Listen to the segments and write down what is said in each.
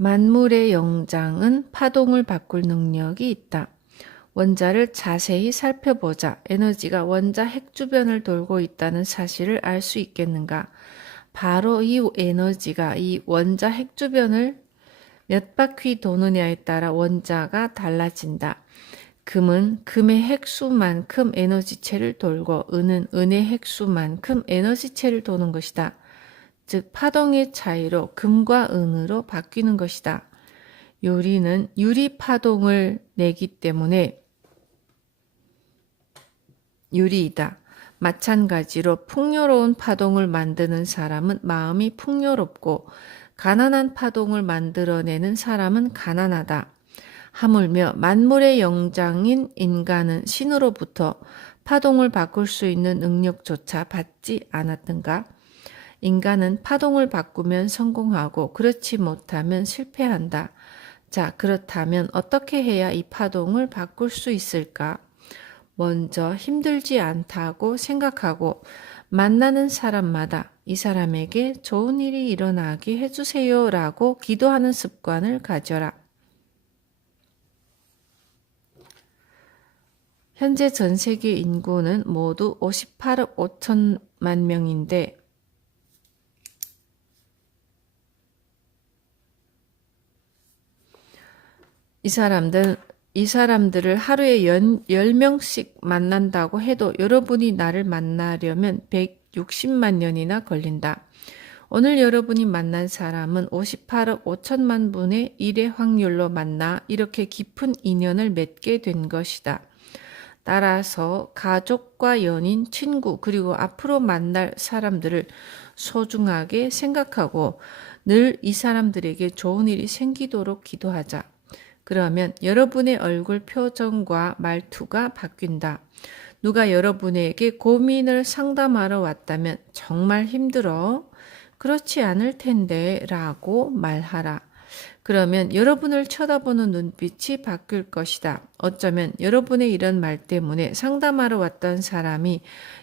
만물의 영장은 파동을 바꿀 능력이 있다. 원자를 자세히 살펴보자. 에너지가 원자 핵 주변을 돌고 있다는 사실을 알 수 있겠는가? 바로 이 에너지가 이 원자 핵 주변을 몇 바퀴 도느냐에 따라 원자가 달라진다. 금은 금의 핵수만큼 에너지체를 돌고 은은 은의 핵수만큼 에너지체를 도는 것이다. 즉 파동의 차이로 금과 은으로 바뀌는 것이다. 유리는 유리 파동을 내기 때문에 유리이다. 마찬가지로 풍요로운 파동을 만드는 사람은 마음이 풍요롭고 가난한 파동을 만들어내는 사람은 가난하다. 하물며 만물의 영장인 인간은 신으로부터 파동을 바꿀 수 있는 능력조차 받지 않았던가? 인간은 파동을 바꾸면 성공하고 그렇지 못하면 실패한다. 자, 그렇다면 어떻게 해야 이 파동을 바꿀 수 있을까? 먼저 힘들지 않다고 생각하고 만나는 사람마다 이 사람에게 좋은 일이 일어나게 해주세요 라고 기도하는 습관을 가져라. 현재 전 세계 인구는 모두 58억 5천만 명인데 이 사람들을 하루에 10명씩 만난다고 해도 여러분이 나를 만나려면 160만 년이나 걸린다. 오늘 여러분이 만난 사람은 58억 5천만 분의 1의 확률로 만나 이렇게 깊은 인연을 맺게 된 것이다. 따라서 가족과 연인, 친구, 그리고 앞으로 만날 사람들을 소중하게 생각하고 늘 이 사람들에게 좋은 일이 생기도록 기도하자. 그러면 여러분의 얼굴 표정과 말투가 바뀐다. 누가 여러분에게 고민을 상담하러 왔다면 정말 힘들어. 그렇지 않을 텐데 라고 말하라. 그러면 여러분을 쳐다보는 눈빛이 바뀔 것이다. 어쩌면 여러분의 이런 말 때문에 상담하러 왔던 사람이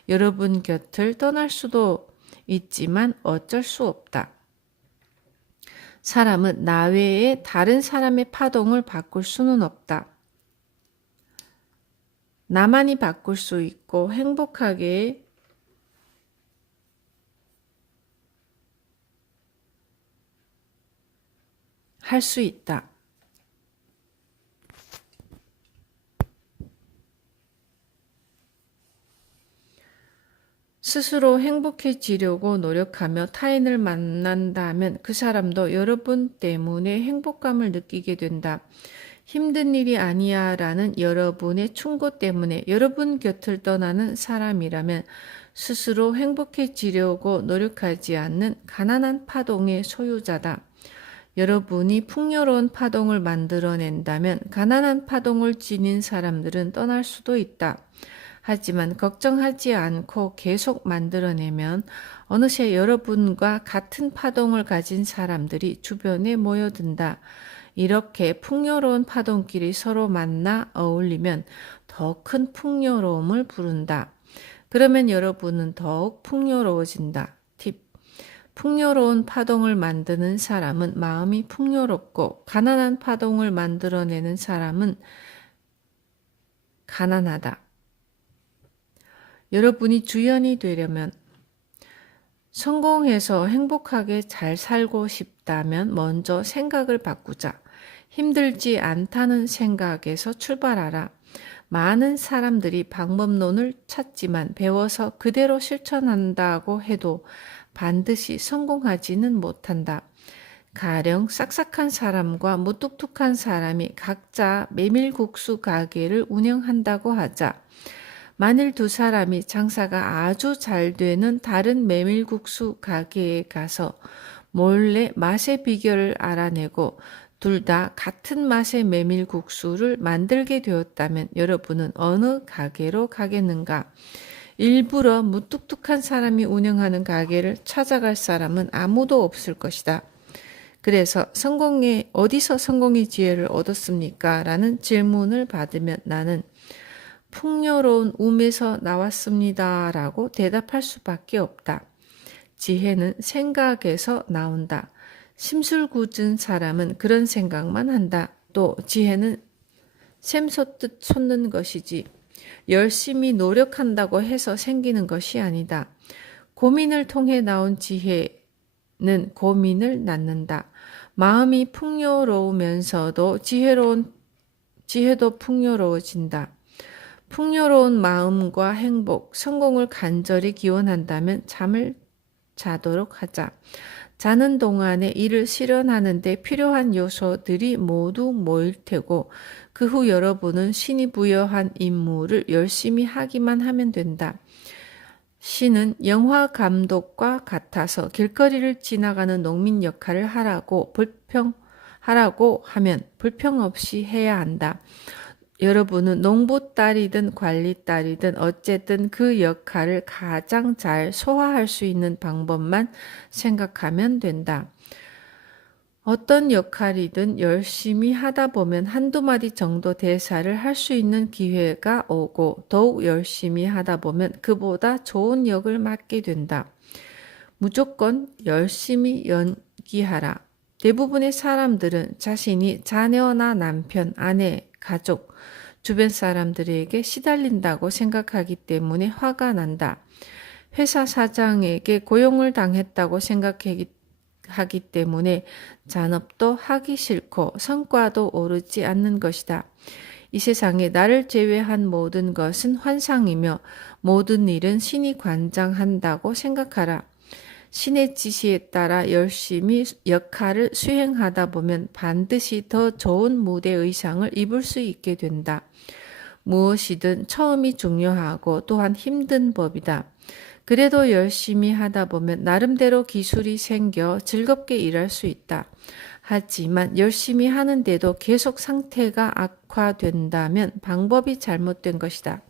여러분 곁을 떠날 수도 있지만 어쩔 수 없다. 사람은 나 외에 다른 사람의 파동을 바꿀 수는 없다. 나만이 바꿀 수 있고 행복하게 할 수 있다. 스스로 행복해지려고 노력하며 타인을 만난다면 그 사람도 여러분 때문에 행복감을 느끼게 된다. 힘든 일이 아니야 라는 여러분의 충고 때문에 여러분 곁을 떠나는 사람이라면 스스로 행복해지려고 노력하지 않는 가난한 파동의 소유자다. 여러분이 풍요로운 파동을 만들어낸다면 가난한 파동을 지닌 사람들은 떠날 수도 있다. 하지만 걱정하지 않고 계속 만들어내면 어느새 여러분과 같은 파동을 가진 사람들이 주변에 모여든다. 이렇게 풍요로운 파동끼리 서로 만나 어울리면 더 큰 풍요로움을 부른다. 그러면 여러분은 더욱 풍요로워진다. 팁. 풍요로운 파동을 만드는 사람은 마음이 풍요롭고 가난한 파동을 만들어내는 사람은 가난하다. 여러분이 주연이 되려면 성공해서 행복하게 잘 살고 싶다면 먼저 생각을 바꾸자. 힘들지 않다는 생각에서 출발하라. 많은 사람들이 방법론을 찾지만 배워서 그대로 실천한다고 해도 반드시 성공하지는 못한다. 가령 싹싹한 사람과 무뚝뚝한 사람이 각자 메밀국수 가게를 운영한다고 하자. 만일 두 사람이 장사가 아주 잘 되는 다른 메밀국수 가게에 가서 몰래 맛의 비결을 알아내고 둘 다 같은 맛의 메밀국수를 만들게 되었다면 여러분은 어느 가게로 가겠는가? 일부러 무뚝뚝한 사람이 운영하는 가게를 찾아갈 사람은 아무도 없을 것이다. 그래서 어디서 성공의 지혜를 얻었습니까? 라는 질문을 받으면 나는 풍요로운 움에서 나왔습니다. 라고 대답할 수밖에 없다. 지혜는 생각에서 나온다. 심술 굳은 사람은 그런 생각만 한다. 또 지혜는 샘솟듯 솟는 것이지 열심히 노력한다고 해서 생기는 것이 아니다. 고민을 통해 나온 지혜는 고민을 낳는다. 마음이 풍요로우면서도 지혜도 풍요로워진다. 풍요로운 마음과 행복, 성공을 간절히 기원한다면 잠을 자도록 하자. 자는 동안에 이를 실현하는 데 필요한 요소들이 모두 모일 테고 그 후 여러분은 신이 부여한 임무를 열심히 하기만 하면 된다. 신은 영화 감독과 같아서 길거리를 지나가는 농민 역할을 하라고 하면 불평 없이 해야 한다. 여러분은 농부딸이든 관리딸이든 어쨌든 그 역할을 가장 잘 소화할 수 있는 방법만 생각하면 된다. 어떤 역할이든 열심히 하다 보면 한두 마디 정도 대사를 할 수 있는 기회가 오고 더욱 열심히 하다 보면 그보다 좋은 역을 맡게 된다. 무조건 열심히 연기하라. 대부분의 사람들은 자신이 자녀나 남편, 아내, 가족, 주변 사람들에게 시달린다고 생각하기 때문에 화가 난다. 회사 사장에게 고용을 당했다고 생각하기 때문에 잔업도 하기 싫고 성과도 오르지 않는 것이다. 이 세상에 나를 제외한 모든 것은 환상이며 모든 일은 신이 관장한다고 생각하라. 신의 지시에 따라 열심히 역할을 수행하다 보면 반드시 더 좋은 무대 의상을 입을 수 있게 된다. 무엇이든 처음이 중요하고 또한 힘든 법이다. 그래도 열심히 하다 보면 나름대로 기술이 생겨 즐겁게 일할 수 있다. 하지만 열심히 하는데도 계속 상태가 악화된다면 방법이 잘못된 것이다.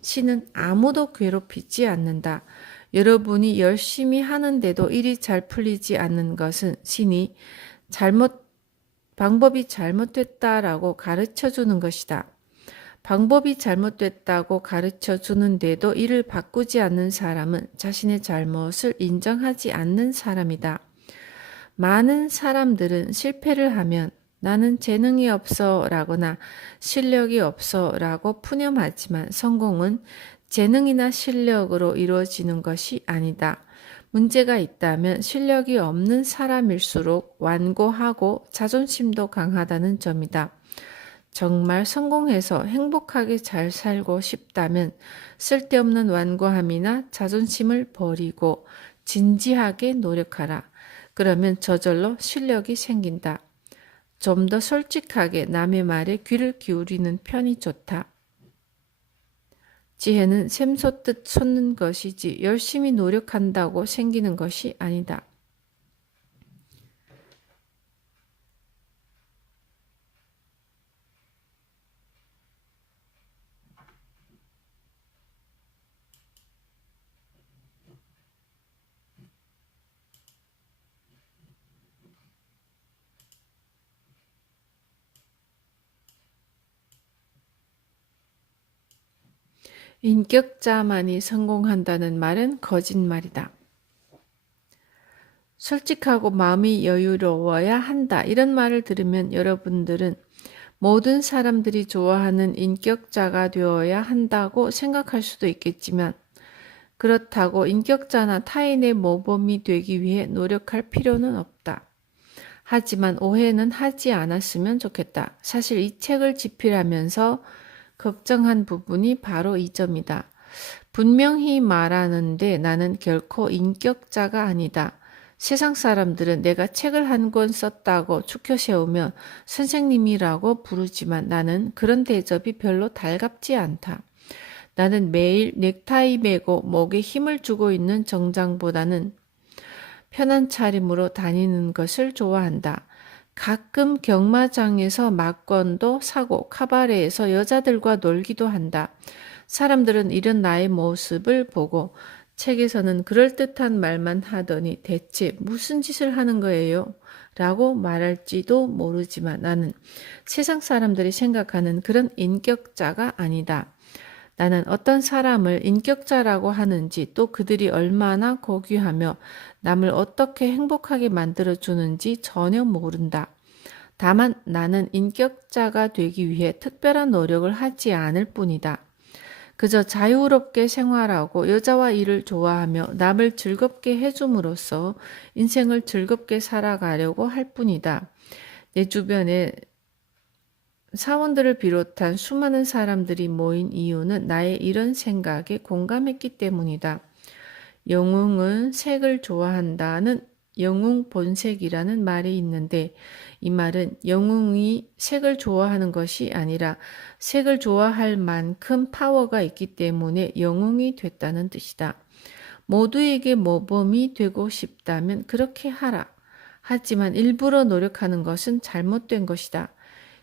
신은 아무도 괴롭히지 않는다. 여러분이 열심히 하는데도 일이 잘 풀리지 않는 것은 신이 방법이 잘못됐다라고 가르쳐 주는 것이다. 방법이 잘못됐다고 가르쳐 주는데도 이를 바꾸지 않는 사람은 자신의 잘못을 인정하지 않는 사람이다. 많은 사람들은 실패를 하면 나는 재능이 없어 라거나 실력이 없어 라고 푸념하지만 성공은 재능이나 실력으로 이루어지는 것이 아니다. 문제가 있다면 실력이 없는 사람일수록 완고하고 자존심도 강하다는 점이다. 정말 성공해서 행복하게 잘 살고 싶다면 쓸데없는 완고함이나 자존심을 버리고 진지하게 노력하라. 그러면 저절로 실력이 생긴다. 좀 더 솔직하게 남의 말에 귀를 기울이는 편이 좋다. 지혜는 샘솟듯 솟는 것이지 열심히 노력한다고 생기는 것이 아니다. 인격자만이 성공한다는 말은 거짓말이다. 솔직하고 마음이 여유로워야 한다. 이런 말을 들으면 여러분들은 모든 사람들이 좋아하는 인격자가 되어야 한다고 생각할 수도 있겠지만 그렇다고 인격자나 타인의 모범이 되기 위해 노력할 필요는 없다. 하지만 오해는 하지 않았으면 좋겠다. 사실 이 책을 집필하면서 걱정한 부분이 바로 이 점이다. 분명히 말하는데 나는 결코 인격자가 아니다. 세상 사람들은 내가 책을 한 권 썼다고 추켜 세우며 선생님이라고 부르지만 나는 그런 대접이 별로 달갑지 않다. 나는 매일 넥타이 매고 목에 힘을 주고 있는 정장보다는 편한 차림으로 다니는 것을 좋아한다. 가끔 경마장에서 막건도 사고 카바레에서 여자들과 놀기도 한다. 사람들은 이런 나의 모습을 보고 책에서는 그럴듯한 말만 하더니 대체 무슨 짓을 하는 거예요? 라고 말할지도 모르지만 나는 세상 사람들이 생각하는 그런 인격자가 아니다. 나는 어떤 사람을 인격자라고 하는지 또 그들이 얼마나 고귀하며 남을 어떻게 행복하게 만들어주는지 전혀 모른다. 다만 나는 인격자가 되기 위해 특별한 노력을 하지 않을 뿐이다. 그저 자유롭게 생활하고 여자와 일을 좋아하며 남을 즐겁게 해줌으로써 인생을 즐겁게 살아가려고 할 뿐이다. 내 주변에 사원들을 비롯한 수많은 사람들이 모인 이유는 나의 이런 생각에 공감했기 때문이다. 영웅은 색을 좋아한다는 영웅 본색이라는 말이 있는데 이 말은 영웅이 색을 좋아하는 것이 아니라 색을 좋아할 만큼 파워가 있기 때문에 영웅이 됐다는 뜻이다. 모두에게 모범이 되고 싶다면 그렇게 하라. 하지만 일부러 노력하는 것은 잘못된 것이다.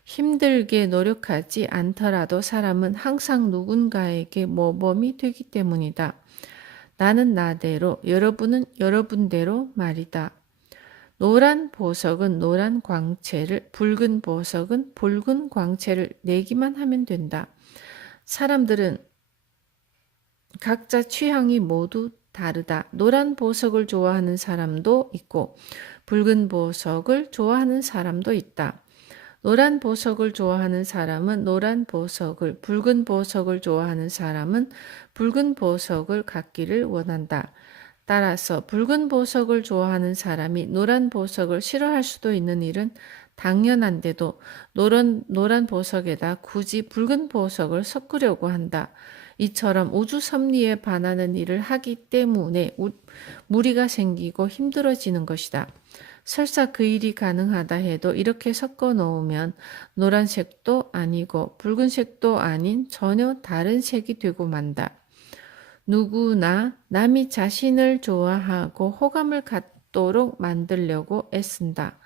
힘들게 노력하지 않더라도 사람은 항상 누군가에게 모범이 되기 때문이다. 나는 나대로, 여러분은 여러분대로 말이다. 노란 보석은 노란 광채를, 붉은 보석은 붉은 광채를 내기만 하면 된다. 사람들은 각자 취향이 모두 다르다. 노란 보석을 좋아하는 사람도 있고 붉은 보석을 좋아하는 사람도 있다. 노란 보석을 좋아하는 사람은 노란 보석을, 붉은 보석을 좋아하는 사람은 붉은 보석을 갖기를 원한다. 따라서 붉은 보석을 좋아하는 사람이 노란 보석을 싫어할 수도 있는 일은 당연한데도 노란 보석에다 굳이 붉은 보석을 섞으려고 한다. 이처럼 우주 섭리에 반하는 일을 하기 때문에 무리가 생기고 힘들어지는 것이다. 설사 그 일이 가능하다 해도 이렇게 섞어 놓으면 노란색도 아니고 붉은색도 아닌 전혀 다른 색이 되고 만다. 누구나 남이 자신을 좋아하고 호감을 갖도록 만들려고 애쓴다.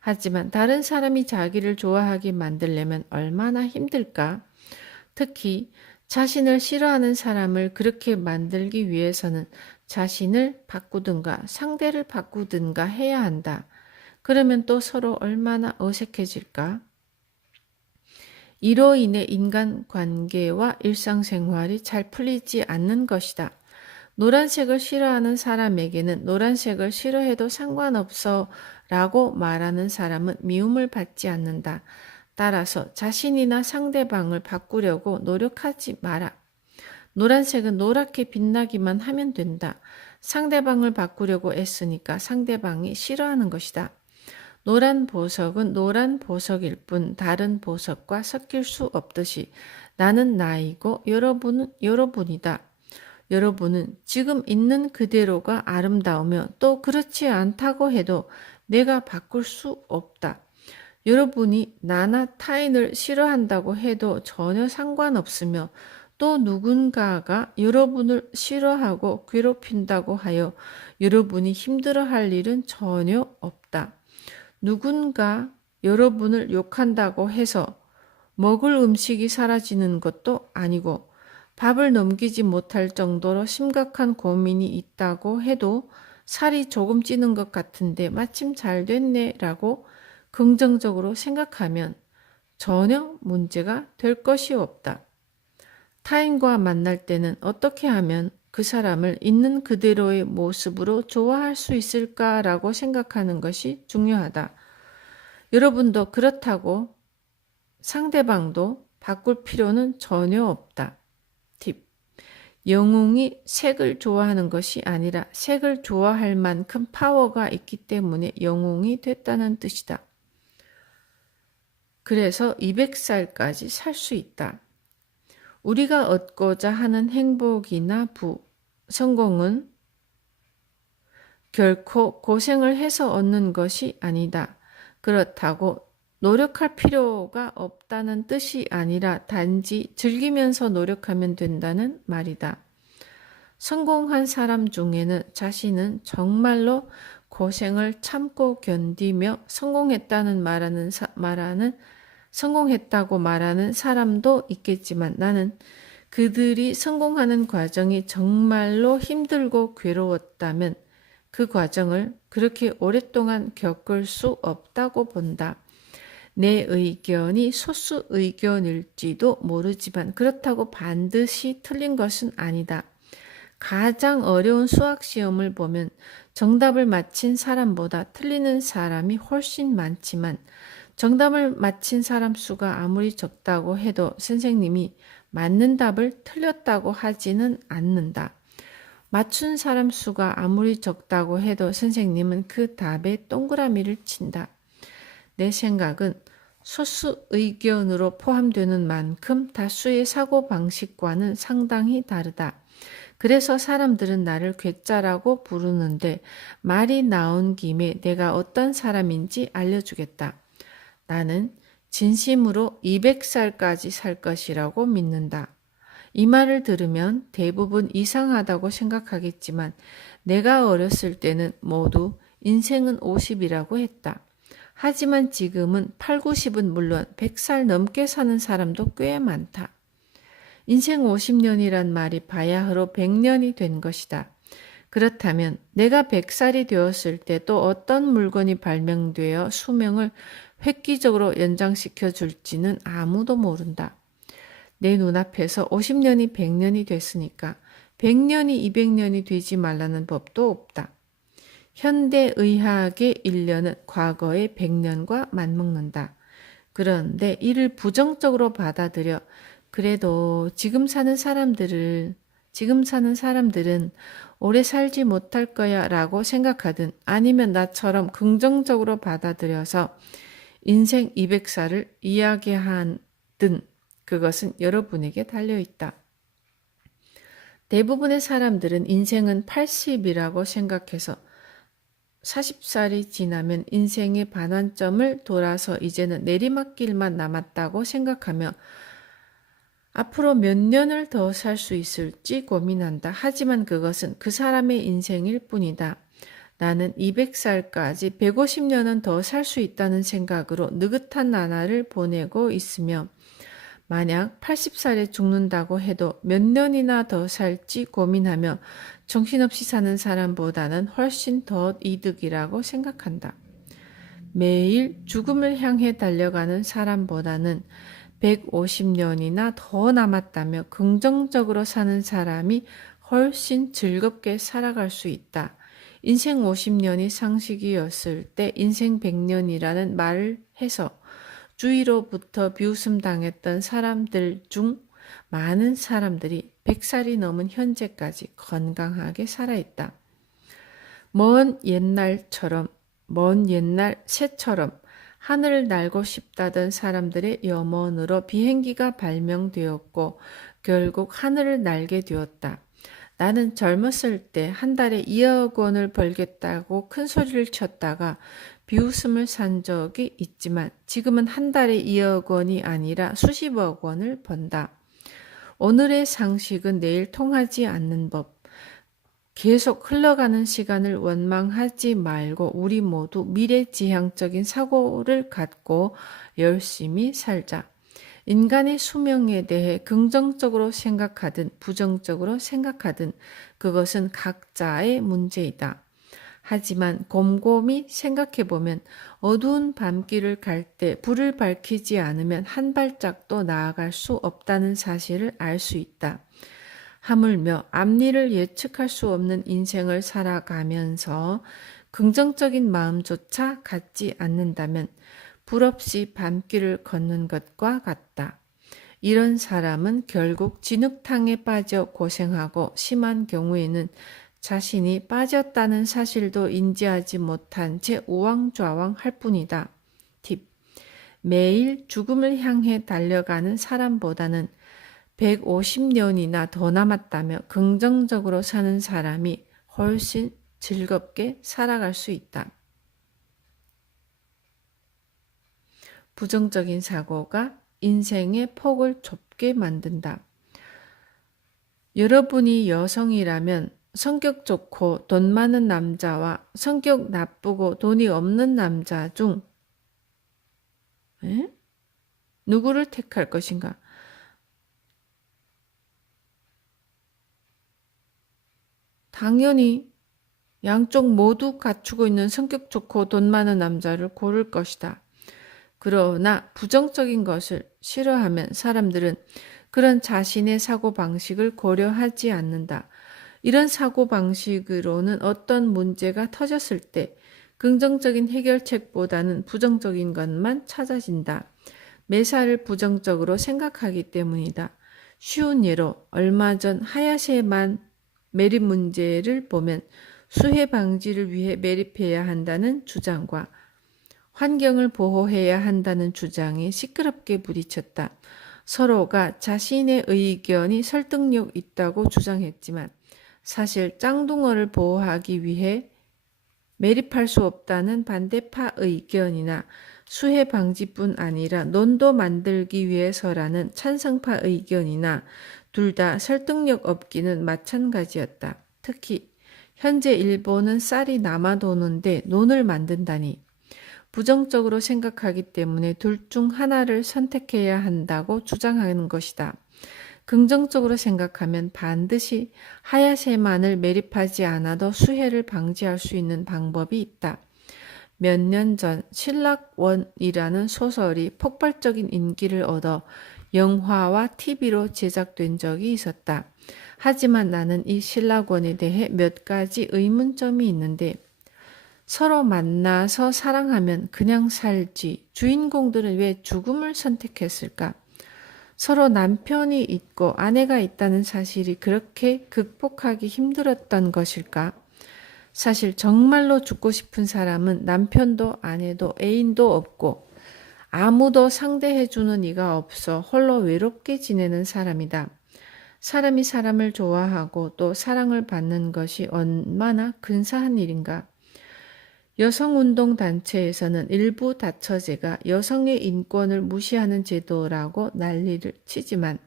하지만 다른 사람이 자기를 좋아하게 만들려면 얼마나 힘들까? 특히 자신을 싫어하는 사람을 그렇게 만들기 위해서는 자신을 바꾸든가 상대를 바꾸든가 해야 한다. 그러면 또 서로 얼마나 어색해질까? 이로 인해 인간관계와 일상생활이 잘 풀리지 않는 것이다. 노란색을 싫어하는 사람에게는 노란색을 싫어해도 상관없어 라고 말하는 사람은 미움을 받지 않는다. 따라서 자신이나 상대방을 바꾸려고 노력하지 마라. 노란색은 노랗게 빛나기만 하면 된다. 상대방을 바꾸려고 애쓰니까 상대방이 싫어하는 것이다. 노란 보석은 노란 보석일 뿐 다른 보석과 섞일 수 없듯이 나는 나이고 여러분은 여러분이다. 여러분은 지금 있는 그대로가 아름다우며 또 그렇지 않다고 해도 내가 바꿀 수 없다. 여러분이 나나 타인을 싫어한다고 해도 전혀 상관없으며 또 누군가가 여러분을 싫어하고 괴롭힌다고 하여 여러분이 힘들어할 일은 전혀 없다. 누군가 여러분을 욕한다고 해서 먹을 음식이 사라지는 것도 아니고 밥을 넘기지 못할 정도로 심각한 고민이 있다고 해도 살이 조금 찌는 것 같은데 마침 잘 됐네 라고 긍정적으로 생각하면 전혀 문제가 될 것이 없다. 타인과 만날 때는 어떻게 하면 그 사람을 있는 그대로의 모습으로 좋아할 수 있을까라고 생각하는 것이 중요하다. 여러분도 그렇다고 상대방도 바꿀 필요는 전혀 없다. 팁. 영웅이 색을 좋아하는 것이 아니라 색을 좋아할 만큼 파워가 있기 때문에 영웅이 됐다는 뜻이다. 그래서 200살까지 살 수 있다. 우리가 얻고자 하는 행복이나 성공은 결코 고생을 해서 얻는 것이 아니다. 그렇다고 노력할 필요가 없다는 뜻이 아니라 단지 즐기면서 노력하면 된다는 말이다. 성공한 사람 중에는 자신은 정말로 고생을 참고 견디며 성공했다고 말하는 사람도 있겠지만 나는 그들이 성공하는 과정이 정말로 힘들고 괴로웠다면 그 과정을 그렇게 오랫동안 겪을 수 없다고 본다. 내 의견이 소수 의견일지도 모르지만 그렇다고 반드시 틀린 것은 아니다. 가장 어려운 수학 시험을 보면 정답을 맞힌 사람보다 틀리는 사람이 훨씬 많지만 정답을 맞힌 사람 수가 아무리 적다고 해도 선생님이 맞는 답을 틀렸다고 하지는 않는다. 맞춘 사람 수가 아무리 적다고 해도 선생님은 그 답에 동그라미를 친다. 내 생각은 소수 의견으로 포함되는 만큼 다수의 사고방식과는 상당히 다르다. 그래서 사람들은 나를 괴짜라고 부르는데 말이 나온 김에 내가 어떤 사람인지 알려주겠다. 나는 진심으로 200살까지 살 것이라고 믿는다. 이 말을 들으면 대부분 이상하다고 생각하겠지만 내가 어렸을 때는 모두 인생은 50이라고 했다. 하지만 지금은 8, 90은 물론 100살 넘게 사는 사람도 꽤 많다. 인생 50년이란 말이 바야흐로 100년이 된 것이다. 그렇다면 내가 100살이 되었을 때 또 어떤 물건이 발명되어 수명을 획기적으로 연장시켜 줄지는 아무도 모른다. 내 눈앞에서 50년이 100년이 됐으니까 100년이 200년이 되지 말라는 법도 없다. 현대의학의 인류는 과거의 100년과 맞먹는다. 그런데 이를 부정적으로 받아들여 그래도 지금 사는 사람들은 오래 살지 못할 거야 라고 생각하든 아니면 나처럼 긍정적으로 받아들여서 인생 200살을 이야기하든 그것은 여러분에게 달려있다. 대부분의 사람들은 인생은 80이라고 생각해서 40살이 지나면 인생의 반환점을 돌아서 이제는 내리막길만 남았다고 생각하며 앞으로 몇 년을 더 살 수 있을지 고민한다. 하지만 그것은 그 사람의 인생일 뿐이다. 나는 200살까지 150년은 더 살 수 있다는 생각으로 느긋한 나날을 보내고 있으며 만약 80살에 죽는다고 해도 몇 년이나 더 살지 고민하며 정신없이 사는 사람보다는 훨씬 더 이득이라고 생각한다. 매일 죽음을 향해 달려가는 사람보다는 150년이나 더 남았다며 긍정적으로 사는 사람이 훨씬 즐겁게 살아갈 수 있다. 인생 50년이 상식이었을 때 인생 100년이라는 말을 해서 주위로부터 비웃음 당했던 사람들 중 많은 사람들이 100살이 넘은 현재까지 건강하게 살아있다. 먼 옛날 새처럼 하늘을 날고 싶다던 사람들의 염원으로 비행기가 발명되었고 결국 하늘을 날게 되었다. 나는 젊었을 때 한 달에 2억 원을 벌겠다고 큰 소리를 쳤다가 비웃음을 산 적이 있지만 지금은 한 달에 2억 원이 아니라 수십억 원을 번다. 오늘의 상식은 내일 통하지 않는 법. 계속 흘러가는 시간을 원망하지 말고 우리 모두 미래지향적인 사고를 갖고 열심히 살자. 인간의 수명에 대해 긍정적으로 생각하든 부정적으로 생각하든 그것은 각자의 문제이다. 하지만 곰곰이 생각해보면 어두운 밤길을 갈 때 불을 밝히지 않으면 한 발짝도 나아갈 수 없다는 사실을 알 수 있다. 하물며 앞일을 예측할 수 없는 인생을 살아가면서 긍정적인 마음조차 갖지 않는다면 불 없이 밤길을 걷는 것과 같다. 이런 사람은 결국 진흙탕에 빠져 고생하고 심한 경우에는 자신이 빠졌다는 사실도 인지하지 못한 채 우왕좌왕 할 뿐이다. 팁. 매일 죽음을 향해 달려가는 사람보다는 150년이나 더 남았다며 긍정적으로 사는 사람이 훨씬 즐겁게 살아갈 수 있다. 부정적인 사고가 인생의 폭을 좁게 만든다. 여러분이 여성이라면 성격 좋고 돈 많은 남자와 성격 나쁘고 돈이 없는 남자 중 누구를 택할 것인가? 당연히 양쪽 모두 갖추고 있는 성격 좋고 돈 많은 남자를 고를 것이다. 그러나 부정적인 것을 싫어하면 사람들은 그런 자신의 사고방식을 고려하지 않는다. 이런 사고방식으로는 어떤 문제가 터졌을 때 긍정적인 해결책보다는 부정적인 것만 찾아진다. 매사를 부정적으로 생각하기 때문이다. 쉬운 예로 얼마 전 하야세만 매립 문제를 보면 수해 방지를 위해 매립해야 한다는 주장과 환경을 보호해야 한다는 주장이 시끄럽게 부딪혔다. 서로가 자신의 의견이 설득력 있다고 주장했지만 사실 짱둥어를 보호하기 위해 매립할 수 없다는 반대파 의견이나 수해 방지뿐 아니라 논도 만들기 위해서라는 찬성파 의견이나 둘 다 설득력 없기는 마찬가지였다. 특히 현재 일본은 쌀이 남아도는데 논을 만든다니 부정적으로 생각하기 때문에 둘 중 하나를 선택해야 한다고 주장하는 것이다. 긍정적으로 생각하면 반드시 하야세만을 매립하지 않아도 수해를 방지할 수 있는 방법이 있다. 몇 년 전 신락원이라는 소설이 폭발적인 인기를 얻어 영화와 TV로 제작된 적이 있었다. 하지만 나는 이 신락원에 대해 몇 가지 의문점이 있는데 서로 만나서 사랑하면 그냥 살지 주인공들은 왜 죽음을 선택했을까? 서로 남편이 있고 아내가 있다는 사실이 그렇게 극복하기 힘들었던 것일까? 사실 정말로 죽고 싶은 사람은 남편도 아내도 애인도 없고 아무도 상대해주는 이가 없어 홀로 외롭게 지내는 사람이다. 사람이 사람을 좋아하고 또 사랑을 받는 것이 얼마나 근사한 일인가? 여성운동단체에서는 일부 다처제가 여성의 인권을 무시하는 제도라고 난리를 치지만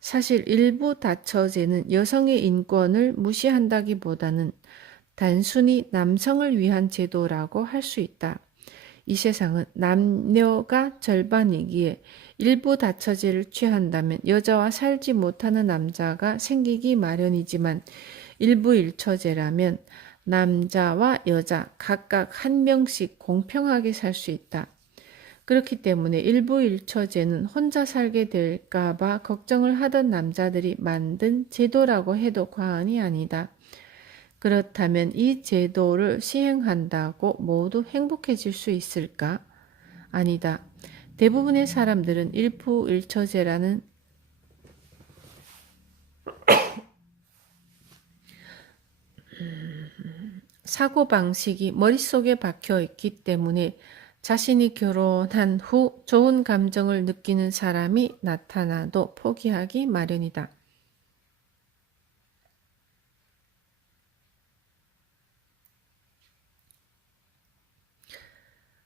사실 일부 다처제는 여성의 인권을 무시한다기보다는 단순히 남성을 위한 제도라고 할 수 있다. 이 세상은 남녀가 절반이기에 일부 다처제를 취한다면 여자와 살지 못하는 남자가 생기기 마련이지만 일부 일처제라면 남자와 여자 각각 한 명씩 공평하게 살 수 있다. 그렇기 때문에 일부 일처제는 혼자 살게 될까봐 걱정을 하던 남자들이 만든 제도라고 해도 과언이 아니다. 그렇다면 이 제도를 시행한다고 모두 행복해질 수 있을까? 아니다. 대부분의 사람들은 일부 일처제라는 사고방식이 머릿속에 박혀 있기 때문에 자신이 결혼한 후 좋은 감정을 느끼는 사람이 나타나도 포기하기 마련이다.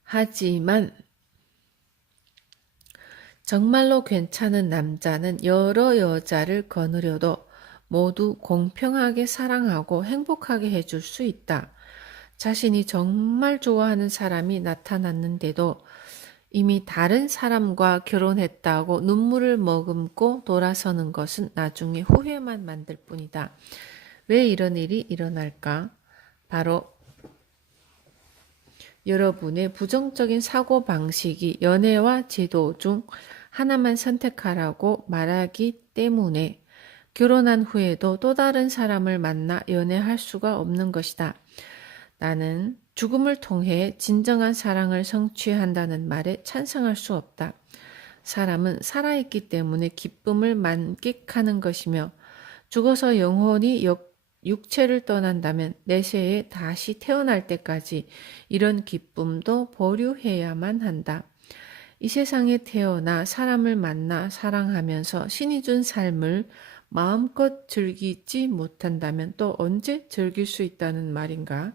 하지만 정말로 괜찮은 남자는 여러 여자를 거느려도 모두 공평하게 사랑하고 행복하게 해줄 수 있다. 자신이 정말 좋아하는 사람이 나타났는데도 이미 다른 사람과 결혼했다고 눈물을 머금고 돌아서는 것은 나중에 후회만 만들 뿐이다. 왜 이런 일이 일어날까? 바로 여러분의 부정적인 사고방식이 연애와 제도 중 하나만 선택하라고 말하기 때문에 결혼한 후에도 또 다른 사람을 만나 연애할 수가 없는 것이다. 나는 죽음을 통해 진정한 사랑을 성취한다는 말에 찬성할 수 없다. 사람은 살아있기 때문에 기쁨을 만끽하는 것이며 죽어서 영혼이 육체를 떠난다면 내세에 다시 태어날 때까지 이런 기쁨도 보류해야만 한다. 이 세상에 태어나 사람을 만나 사랑하면서 신이 준 삶을 마음껏 즐기지 못한다면 또 언제 즐길 수 있다는 말인가?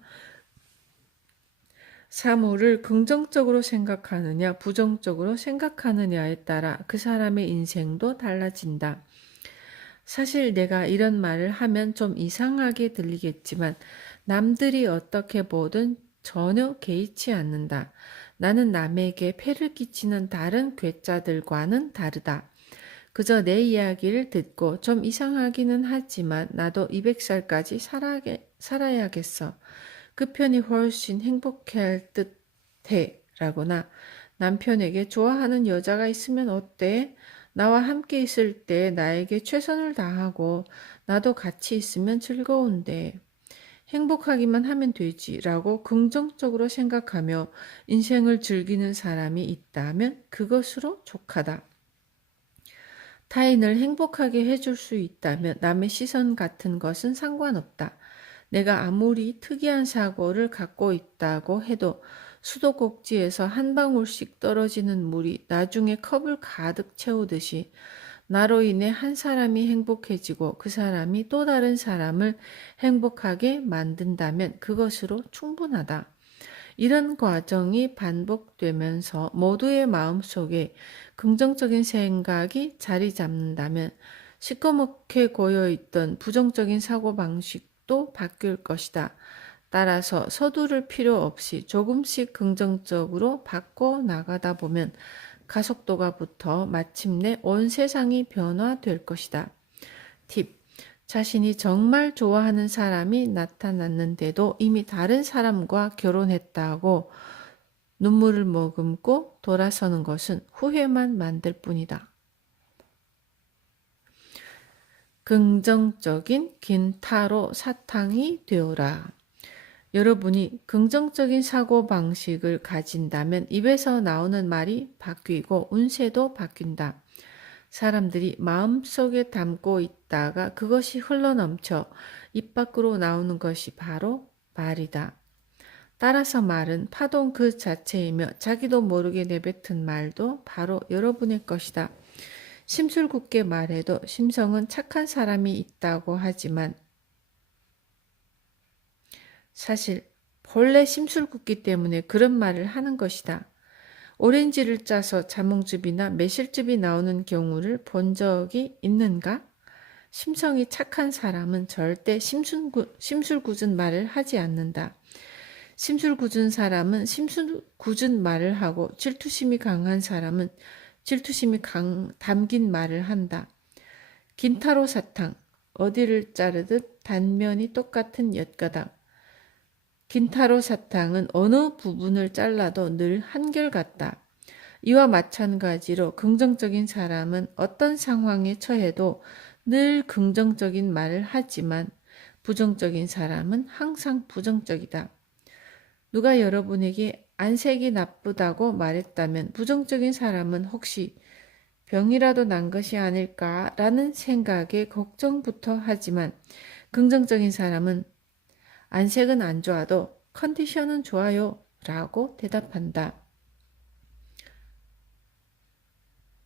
사물을 긍정적으로 생각하느냐 부정적으로 생각하느냐에 따라 그 사람의 인생도 달라진다. 사실 내가 이런 말을 하면 좀 이상하게 들리겠지만 남들이 어떻게 보든 전혀 개의치 않는다. 나는 남에게 폐를 끼치는 다른 괴짜들과는 다르다. 그저 내 이야기를 듣고 좀 이상하기는 하지만 나도 200살까지 살아야겠어. 그 편이 훨씬 행복해할 듯해 라거나 남편에게 좋아하는 여자가 있으면 어때? 나와 함께 있을 때 나에게 최선을 다하고 나도 같이 있으면 즐거운데 행복하기만 하면 되지라고 긍정적으로 생각하며 인생을 즐기는 사람이 있다면 그것으로 족하다. 타인을 행복하게 해줄 수 있다면 남의 시선 같은 것은 상관없다. 내가 아무리 특이한 사고를 갖고 있다고 해도 수도꼭지에서 한 방울씩 떨어지는 물이 나중에 컵을 가득 채우듯이 나로 인해 한 사람이 행복해지고 그 사람이 또 다른 사람을 행복하게 만든다면 그것으로 충분하다. 이런 과정이 반복되면서 모두의 마음속에 긍정적인 생각이 자리 잡는다면 시커멓게 고여있던 부정적인 사고방식도 바뀔 것이다. 따라서 서두를 필요 없이 조금씩 긍정적으로 바꿔 나가다 보면 가속도가 붙어 마침내 온 세상이 변화될 것이다. 팁. 자신이 정말 좋아하는 사람이 나타났는데도 이미 다른 사람과 결혼했다고 눈물을 머금고 돌아서는 것은 후회만 만들 뿐이다. 긍정적인 긴타로 사탕이 되어라. 여러분이 긍정적인 사고방식을 가진다면 입에서 나오는 말이 바뀌고 운세도 바뀐다. 사람들이 마음속에 담고 있다가 그것이 흘러넘쳐 입 밖으로 나오는 것이 바로 말이다. 따라서 말은 파동 그 자체이며 자기도 모르게 내뱉은 말도 바로 여러분의 것이다. 심술궂게 말해도 심성은 착한 사람이 있다고 하지만 사실 본래 심술궂기 때문에 그런 말을 하는 것이다. 오렌지를 짜서 자몽즙이나 매실즙이 나오는 경우를 본 적이 있는가? 심성이 착한 사람은 절대 심술궂은 말을 하지 않는다. 심술궂은 사람은 심술궂은 말을 하고 질투심이 강한 사람은 질투심이 담긴 말을 한다. 긴타로 사탕, 어디를 자르듯 단면이 똑같은 엿가닥. 긴타로 사탕은 어느 부분을 잘라도 늘 한결같다. 이와 마찬가지로 긍정적인 사람은 어떤 상황에 처해도 늘 긍정적인 말을 하지만 부정적인 사람은 항상 부정적이다. 누가 여러분에게 안색이 나쁘다고 말했다면 부정적인 사람은 혹시 병이라도 난 것이 아닐까라는 생각에 걱정부터 하지만 긍정적인 사람은 안색은 안 좋아도 컨디션은 좋아요 라고 대답한다.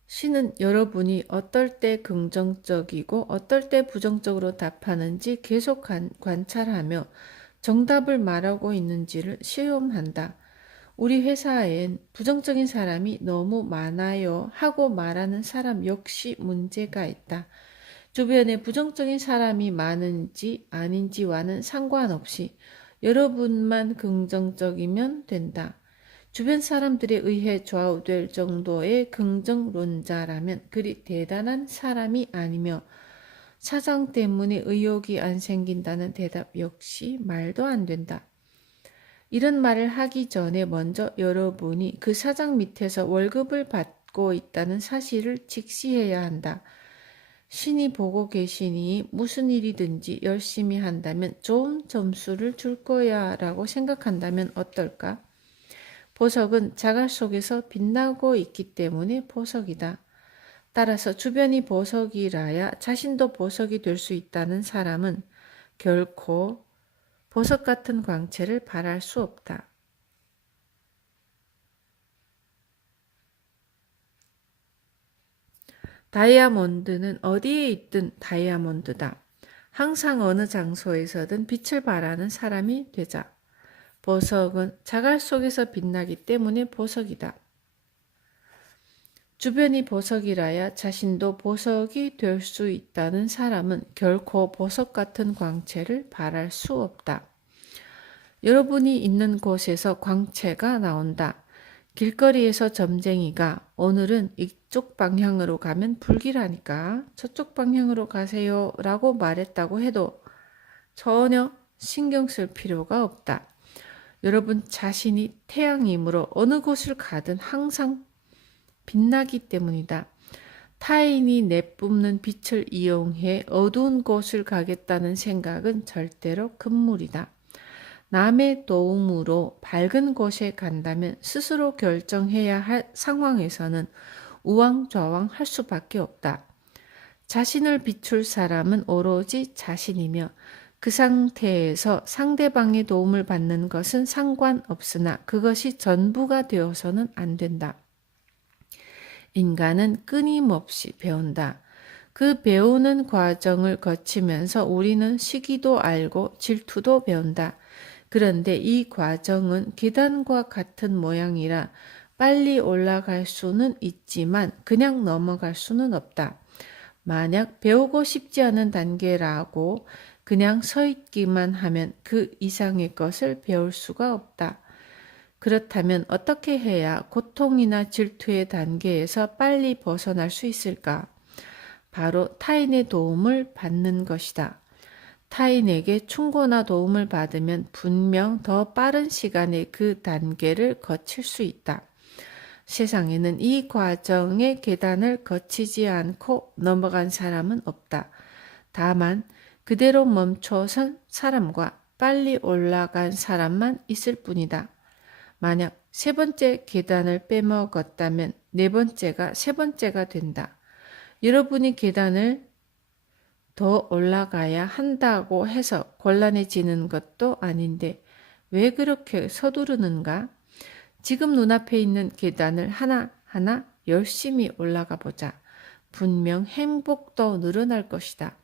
신은 여러분이 어떨 때 긍정적이고 어떨 때 부정적으로 답하는지 계속 관찰하며 정답을 말하고 있는지를 시험한다. 우리 회사엔 부정적인 사람이 너무 많아요 하고 말하는 사람 역시 문제가 있다. 주변에 부정적인 사람이 많은지 아닌지와는 상관없이 여러분만 긍정적이면 된다. 주변 사람들에 의해 좌우될 정도의 긍정론자라면 그리 대단한 사람이 아니며 사장 때문에 의욕이 안 생긴다는 대답 역시 말도 안 된다. 이런 말을 하기 전에 먼저 여러분이 그 사장 밑에서 월급을 받고 있다는 사실을 직시해야 한다. 신이 보고 계시니 무슨 일이든지 열심히 한다면 좋은 점수를 줄 거야 라고 생각한다면 어떨까? 보석은 자갈 속에서 빛나고 있기 때문에 보석이다. 따라서 주변이 보석이라야 자신도 보석이 될 수 있다는 사람은 결코 보석 같은 광채를 바랄 수 없다. 다이아몬드는 어디에 있든 다이아몬드다. 항상 어느 장소에서든 빛을 발하는 사람이 되자. 보석은 자갈 속에서 빛나기 때문에 보석이다. 주변이 보석이라야 자신도 보석이 될 수 있다는 사람은 결코 보석 같은 광채를 발할 수 없다. 여러분이 있는 곳에서 광채가 나온다. 길거리에서 점쟁이가 오늘은 이쪽 방향으로 가면 불길하니까 저쪽 방향으로 가세요 라고 말했다고 해도 전혀 신경 쓸 필요가 없다. 여러분 자신이 태양이므로 어느 곳을 가든 항상 빛나기 때문이다. 타인이 내뿜는 빛을 이용해 어두운 곳을 가겠다는 생각은 절대로 금물이다. 남의 도움으로 밝은 곳에 간다면 스스로 결정해야 할 상황에서는 우왕좌왕할 수밖에 없다. 자신을 비출 사람은 오로지 자신이며 그 상태에서 상대방의 도움을 받는 것은 상관없으나 그것이 전부가 되어서는 안 된다. 인간은 끊임없이 배운다. 그 배우는 과정을 거치면서 우리는 시기도 알고 질투도 배운다. 그런데 이 과정은 계단과 같은 모양이라 빨리 올라갈 수는 있지만 그냥 넘어갈 수는 없다. 만약 배우고 싶지 않은 단계라고 그냥 서 있기만 하면 그 이상의 것을 배울 수가 없다. 그렇다면 어떻게 해야 고통이나 질투의 단계에서 빨리 벗어날 수 있을까? 바로 타인의 도움을 받는 것이다. 타인에게 충고나 도움을 받으면 분명 더 빠른 시간에 그 단계를 거칠 수 있다. 세상에는 이 과정의 계단을 거치지 않고 넘어간 사람은 없다. 다만 그대로 멈춰선 사람과 빨리 올라간 사람만 있을 뿐이다. 만약 세 번째 계단을 빼먹었다면 네 번째가 세 번째가 된다. 여러분이 계단을 더 올라가야 한다고 해서 곤란해지는 것도 아닌데 왜 그렇게 서두르는가? 지금 눈앞에 있는 계단을 하나하나 열심히 올라가 보자. 분명 행복도 늘어날 것이다.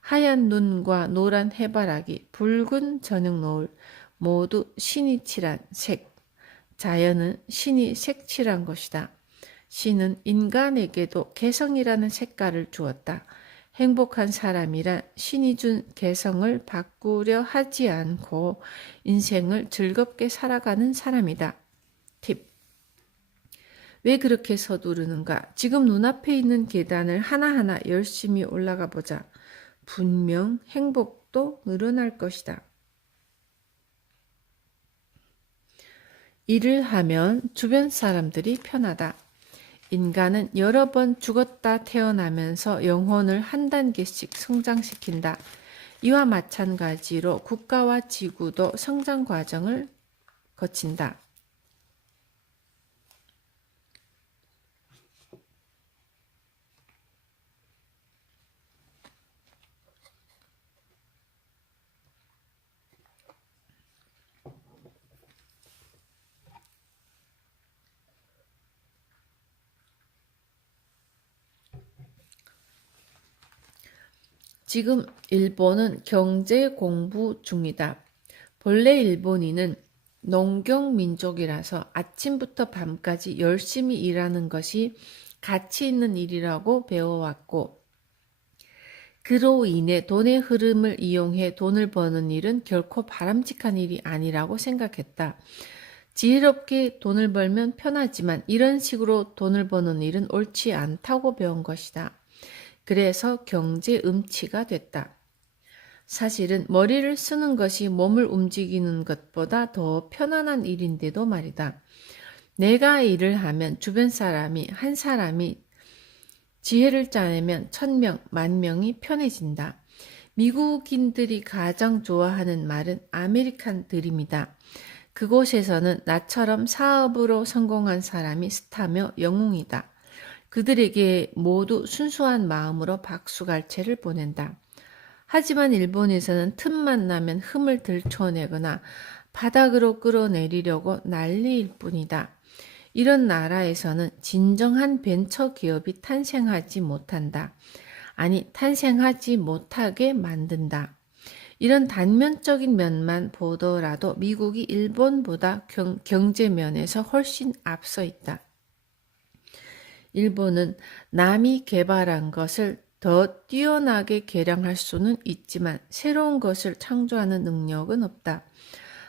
하얀 눈과 노란 해바라기, 붉은 저녁 노을, 모두 신이 칠한 색. 자연은 신이 색칠한 것이다. 신은 인간에게도 개성이라는 색깔을 주었다. 행복한 사람이란 신이 준 개성을 바꾸려 하지 않고 인생을 즐겁게 살아가는 사람이다. 팁. 왜 그렇게 서두르는가? 지금 눈앞에 있는 계단을 하나하나 열심히 올라가 보자. 분명 행복도 늘어날 것이다. 일을 하면 주변 사람들이 편하다. 인간은 여러 번 죽었다 태어나면서 영혼을 한 단계씩 성장시킨다. 이와 마찬가지로 국가와 지구도 성장 과정을 거친다. 지금 일본은 경제 공부 중이다. 본래 일본인은 농경 민족이라서 아침부터 밤까지 열심히 일하는 것이 가치 있는 일이라고 배워왔고, 그로 인해 돈의 흐름을 이용해 돈을 버는 일은 결코 바람직한 일이 아니라고 생각했다. 지혜롭게 돈을 벌면 편하지만 이런 식으로 돈을 버는 일은 옳지 않다고 배운 것이다. 그래서 경제 음치가 됐다. 사실은 머리를 쓰는 것이 몸을 움직이는 것보다 더 편안한 일인데도 말이다. 내가 일을 하면 주변 사람이 한 사람이 지혜를 짜내면 1000명, 10,000명이 편해진다. 미국인들이 가장 좋아하는 말은 아메리칸 드림이다. 그곳에서는 나처럼 사업으로 성공한 사람이 스타며 영웅이다. 그들에게 모두 순수한 마음으로 박수갈채를 보낸다. 하지만 일본에서는 틈만 나면 흠을 들춰내거나 바닥으로 끌어내리려고 난리일 뿐이다. 이런 나라에서는 진정한 벤처 기업이 탄생하지 못한다. 아니, 탄생하지 못하게 만든다. 이런 단면적인 면만 보더라도 미국이 일본보다 경제 면에서 훨씬 앞서 있다. 일본은 남이 개발한 것을 더 뛰어나게 개량할 수는 있지만 새로운 것을 창조하는 능력은 없다.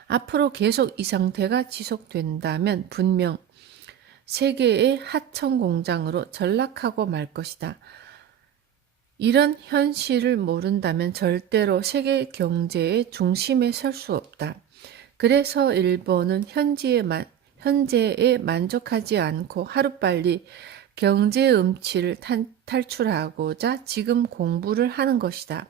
앞으로 계속 이 상태가 지속된다면 분명 세계의 하청 공장으로 전락하고 말 것이다. 이런 현실을 모른다면 절대로 세계 경제의 중심에 설 수 없다. 그래서 일본은 현재에 만족하지 않고 하루빨리 경제 음치를 탈출하고자 지금 공부를 하는 것이다.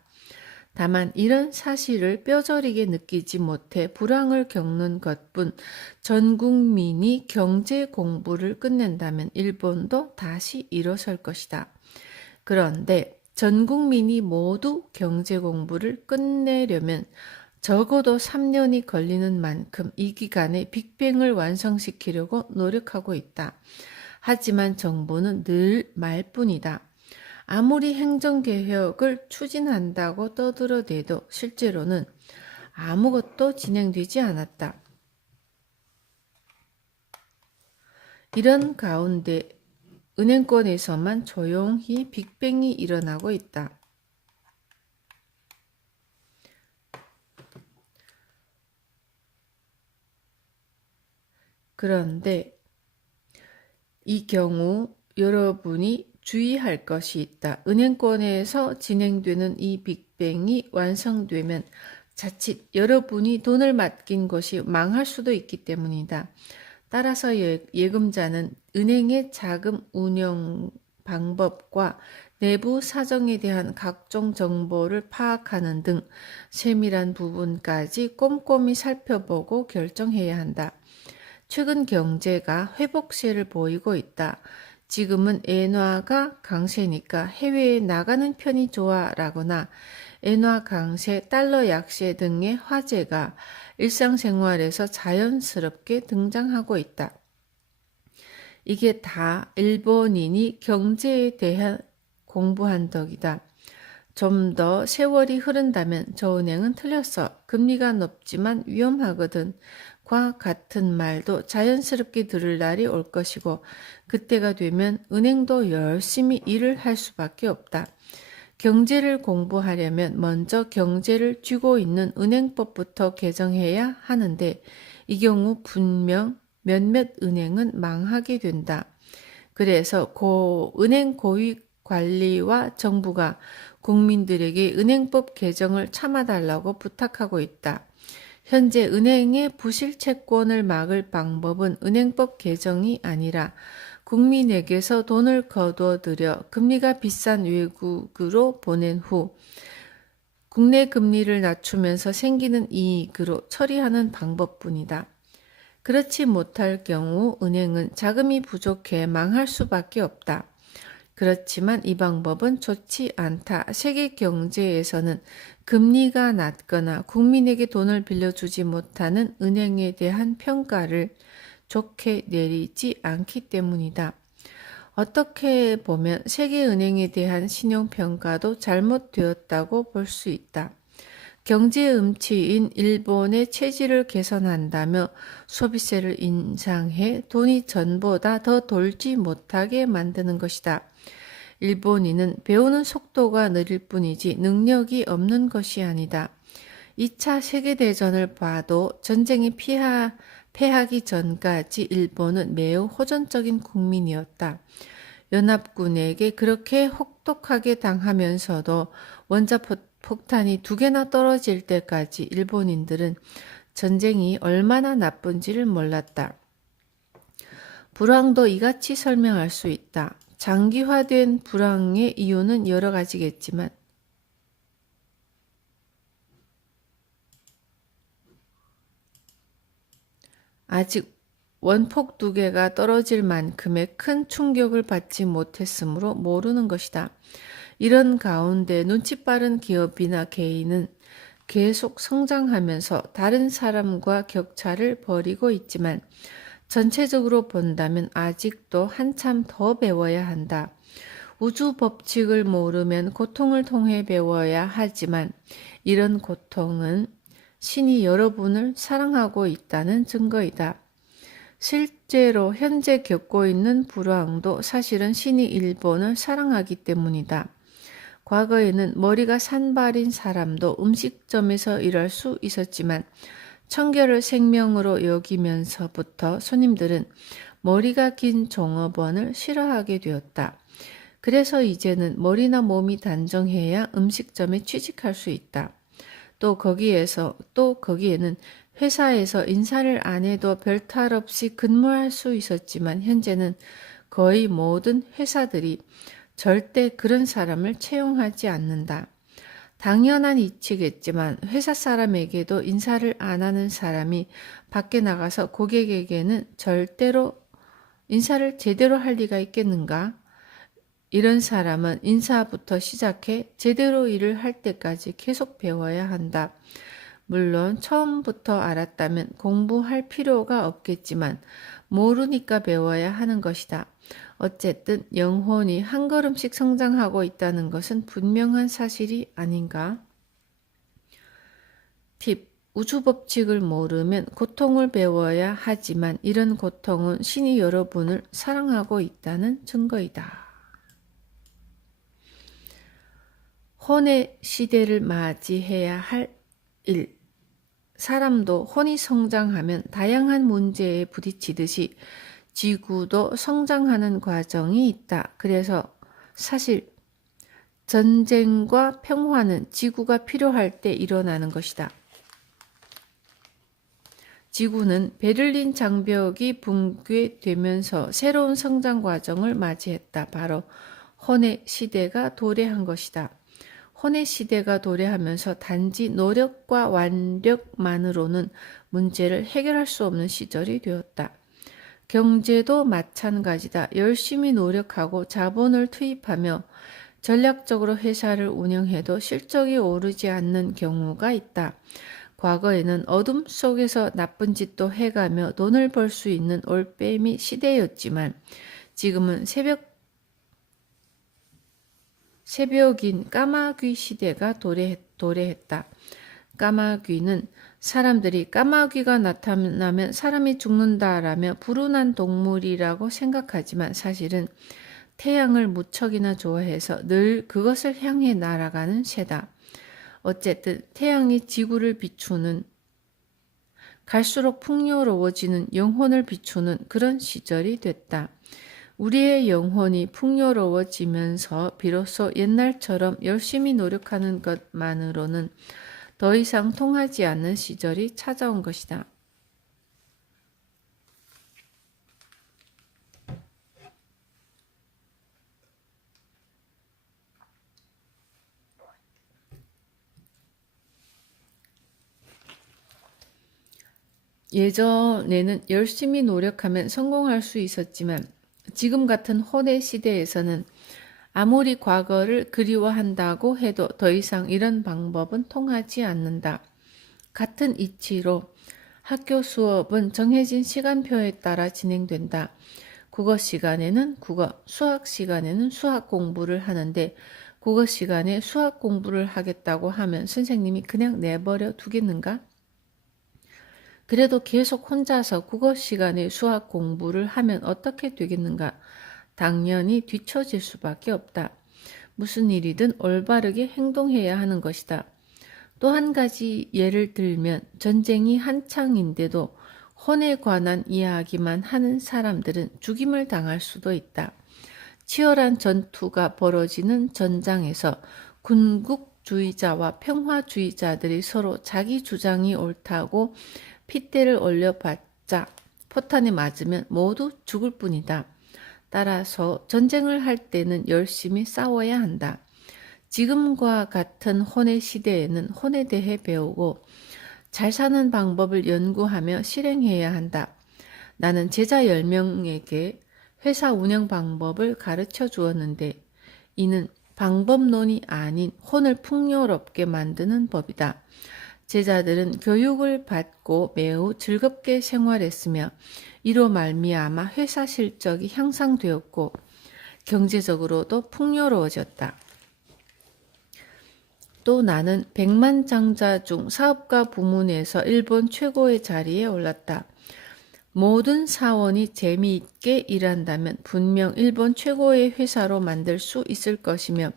다만 이런 사실을 뼈저리게 느끼지 못해 불황을 겪는 것뿐 전 국민이 경제 공부를 끝낸다면 일본도 다시 일어설 것이다. 그런데 전 국민이 모두 경제 공부를 끝내려면 적어도 3년이 걸리는 만큼 이 기간에 빅뱅을 완성시키려고 노력하고 있다. 하지만 정부는 늘 말뿐이다. 아무리 행정개혁을 추진한다고 떠들어대도 실제로는 아무것도 진행되지 않았다. 이런 가운데 은행권에서만 조용히 빅뱅이 일어나고 있다. 그런데 이 경우 여러분이 주의할 것이 있다. 은행권에서 진행되는 이 빅뱅이 완성되면 자칫 여러분이 돈을 맡긴 것이 망할 수도 있기 때문이다. 따라서 예금자는 은행의 자금 운영 방법과 내부 사정에 대한 각종 정보를 파악하는 등 세밀한 부분까지 꼼꼼히 살펴보고 결정해야 한다. 최근 경제가 회복세를 보이고 있다. 지금은 엔화가 강세니까 해외에 나가는 편이 좋아 라거나 엔화 강세, 달러 약세 등의 화제가 일상생활에서 자연스럽게 등장하고 있다. 이게 다 일본인이 경제에 대한 공부한 덕이다. 좀 더 세월이 흐른다면 저 은행은 틀렸어. 금리가 높지만 위험하거든. 과 같은 말도 자연스럽게 들을 날이 올 것이고 그때가 되면 은행도 열심히 일을 할 수밖에 없다. 경제를 공부하려면 먼저 경제를 쥐고 있는 은행법부터 개정해야 하는데 이 경우 분명 몇몇 은행은 망하게 된다. 그래서 은행 고위 관리와 정부가 국민들에게 은행법 개정을 참아달라고 부탁하고 있다. 현재 은행의 부실 채권을 막을 방법은 은행법 개정이 아니라 국민에게서 돈을 거둬들여 금리가 비싼 외국으로 보낸 후 국내 금리를 낮추면서 생기는 이익으로 처리하는 방법뿐이다. 그렇지 못할 경우 은행은 자금이 부족해 망할 수밖에 없다. 그렇지만 이 방법은 좋지 않다. 세계 경제에서는 금리가 낮거나 국민에게 돈을 빌려주지 못하는 은행에 대한 평가를 좋게 내리지 않기 때문이다. 어떻게 보면 세계은행에 대한 신용평가도 잘못되었다고 볼 수 있다. 경제 음치인 일본의 체질을 개선한다며 소비세를 인상해 돈이 전보다 더 돌지 못하게 만드는 것이다. 일본인은 배우는 속도가 느릴 뿐이지 능력이 없는 것이 아니다. 2차 세계대전을 봐도 전쟁에 패하기 전까지 일본은 매우 호전적인 국민이었다. 연합군에게 그렇게 혹독하게 당하면서도 원자폭탄이 2개나 떨어질 때까지 일본인들은 전쟁이 얼마나 나쁜지를 몰랐다. 불황도 이같이 설명할 수 있다. 장기화된 불황의 이유는 여러 가지겠지만 아직 원폭 2개가 떨어질 만큼의 큰 충격을 받지 못했으므로 모르는 것이다. 이런 가운데 눈치 빠른 기업이나 개인은 계속 성장하면서 다른 사람과 격차를 벌이고 있지만 전체적으로 본다면 아직도 한참 더 배워야 한다. 우주 법칙을 모르면 고통을 통해 배워야 하지만 이런 고통은 신이 여러분을 사랑하고 있다는 증거이다. 실제로 현재 겪고 있는 불황도 사실은 신이 일본을 사랑하기 때문이다. 과거에는 머리가 산발인 사람도 음식점에서 일할 수 있었지만 청결을 생명으로 여기면서부터 손님들은 머리가 긴 종업원을 싫어하게 되었다. 그래서 이제는 머리나 몸이 단정해야 음식점에 취직할 수 있다. 또 거기에는 회사에서 인사를 안 해도 별 탈 없이 근무할 수 있었지만 현재는 거의 모든 회사들이 절대 그런 사람을 채용하지 않는다. 당연한 이치겠지만 회사 사람에게도 인사를 안 하는 사람이 밖에 나가서 고객에게는 절대로 인사를 제대로 할 리가 있겠는가? 이런 사람은 인사부터 시작해 제대로 일을 할 때까지 계속 배워야 한다. 물론 처음부터 알았다면 공부할 필요가 없겠지만 모르니까 배워야 하는 것이다. 어쨌든 영혼이 한 걸음씩 성장하고 있다는 것은 분명한 사실이 아닌가? 팁. 우주 법칙을 모르면 고통을 배워야 하지만 이런 고통은 신이 여러분을 사랑하고 있다는 증거이다. 혼의 시대를 맞이해야 할 일. 사람도 혼이 성장하면 다양한 문제에 부딪히듯이 지구도 성장하는 과정이 있다. 그래서 사실 전쟁과 평화는 지구가 필요할 때 일어나는 것이다. 지구는 베를린 장벽이 붕괴되면서 새로운 성장 과정을 맞이했다. 바로 혼의 시대가 도래한 것이다. 혼의 시대가 도래하면서 단지 노력과 완력만으로는 문제를 해결할 수 없는 시절이 되었다. 경제도 마찬가지다. 열심히 노력하고 자본을 투입하며 전략적으로 회사를 운영해도 실적이 오르지 않는 경우가 있다. 과거에는 어둠 속에서 나쁜 짓도 해가며 돈을 벌 수 있는 올빼미 시대였지만 지금은 새벽인 까마귀 시대가 도래했다. 까마귀는 사람들이 까마귀가 나타나면 사람이 죽는다라며 불운한 동물이라고 생각하지만 사실은 태양을 무척이나 좋아해서 늘 그것을 향해 날아가는 새다. 어쨌든 태양이 지구를 비추는 갈수록 풍요로워지는 영혼을 비추는 그런 시절이 됐다. 우리의 영혼이 풍요로워지면서 비로소 옛날처럼 열심히 노력하는 것만으로는 더 이상 통하지 않는 시절이 찾아온 것이다. 예전에는 열심히 노력하면 성공할 수 있었지만 지금 같은 혼의 시대에서는 아무리 과거를 그리워한다고 해도 더 이상 이런 방법은 통하지 않는다. 같은 이치로 학교 수업은 정해진 시간표에 따라 진행된다. 국어 시간에는 국어, 수학 시간에는 수학 공부를 하는데 국어 시간에 수학 공부를 하겠다고 하면 선생님이 그냥 내버려 두겠는가? 그래도 계속 혼자서 국어 시간에 수학 공부를 하면 어떻게 되겠는가? 당연히 뒤처질 수밖에 없다. 무슨 일이든 올바르게 행동해야 하는 것이다. 또 한 가지 예를 들면 전쟁이 한창인데도 혼에 관한 이야기만 하는 사람들은 죽임을 당할 수도 있다. 치열한 전투가 벌어지는 전장에서 군국주의자와 평화주의자들이 서로 자기 주장이 옳다고 핏대를 올려봤자 포탄에 맞으면 모두 죽을 뿐이다. 따라서 전쟁을 할 때는 열심히 싸워야 한다. 지금과 같은 혼의 시대에는 혼에 대해 배우고 잘 사는 방법을 연구하며 실행해야 한다. 나는 제자 10명에게 회사 운영 방법을 가르쳐 주었는데 이는 방법론이 아닌 혼을 풍요롭게 만드는 법이다. 제자들은 교육을 받고 매우 즐겁게 생활했으며 이로 말미암아 회사 실적이 향상되었고 경제적으로도 풍요로워졌다. 또 나는 백만장자 중 사업가 부문에서 일본 최고의 자리에 올랐다. 모든 사원이 재미있게 일한다면 분명 일본 최고의 회사로 만들 수 있을 것이며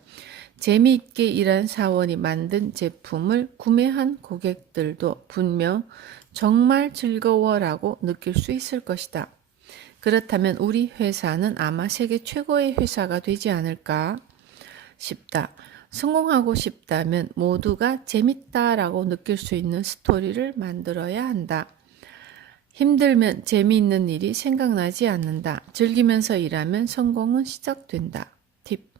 재미있게 일한 사원이 만든 제품을 구매한 고객들도 분명 정말 즐거워라고 느낄 수 있을 것이다. 그렇다면 우리 회사는 아마 세계 최고의 회사가 되지 않을까 싶다. 성공하고 싶다면 모두가 재밌다라고 느낄 수 있는 스토리를 만들어야 한다. 힘들면 재미있는 일이 생각나지 않는다. 즐기면서 일하면 성공은 시작된다. 팁.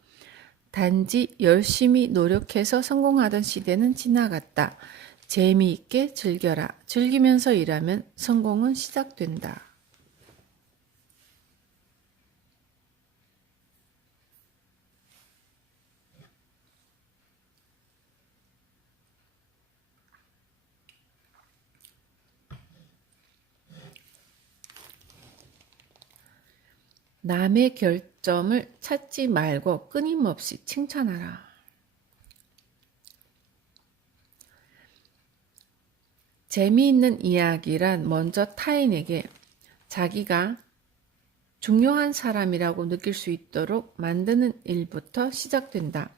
단지 열심히 노력해서 성공하던 시대는 지나갔다. 재미있게 즐겨라. 즐기면서 일하면 성공은 시작된다. 남의 결점을 찾지 말고 끊임없이 칭찬하라. 재미있는 이야기란 먼저 타인에게 자기가 중요한 사람이라고 느낄 수 있도록 만드는 일부터 시작된다.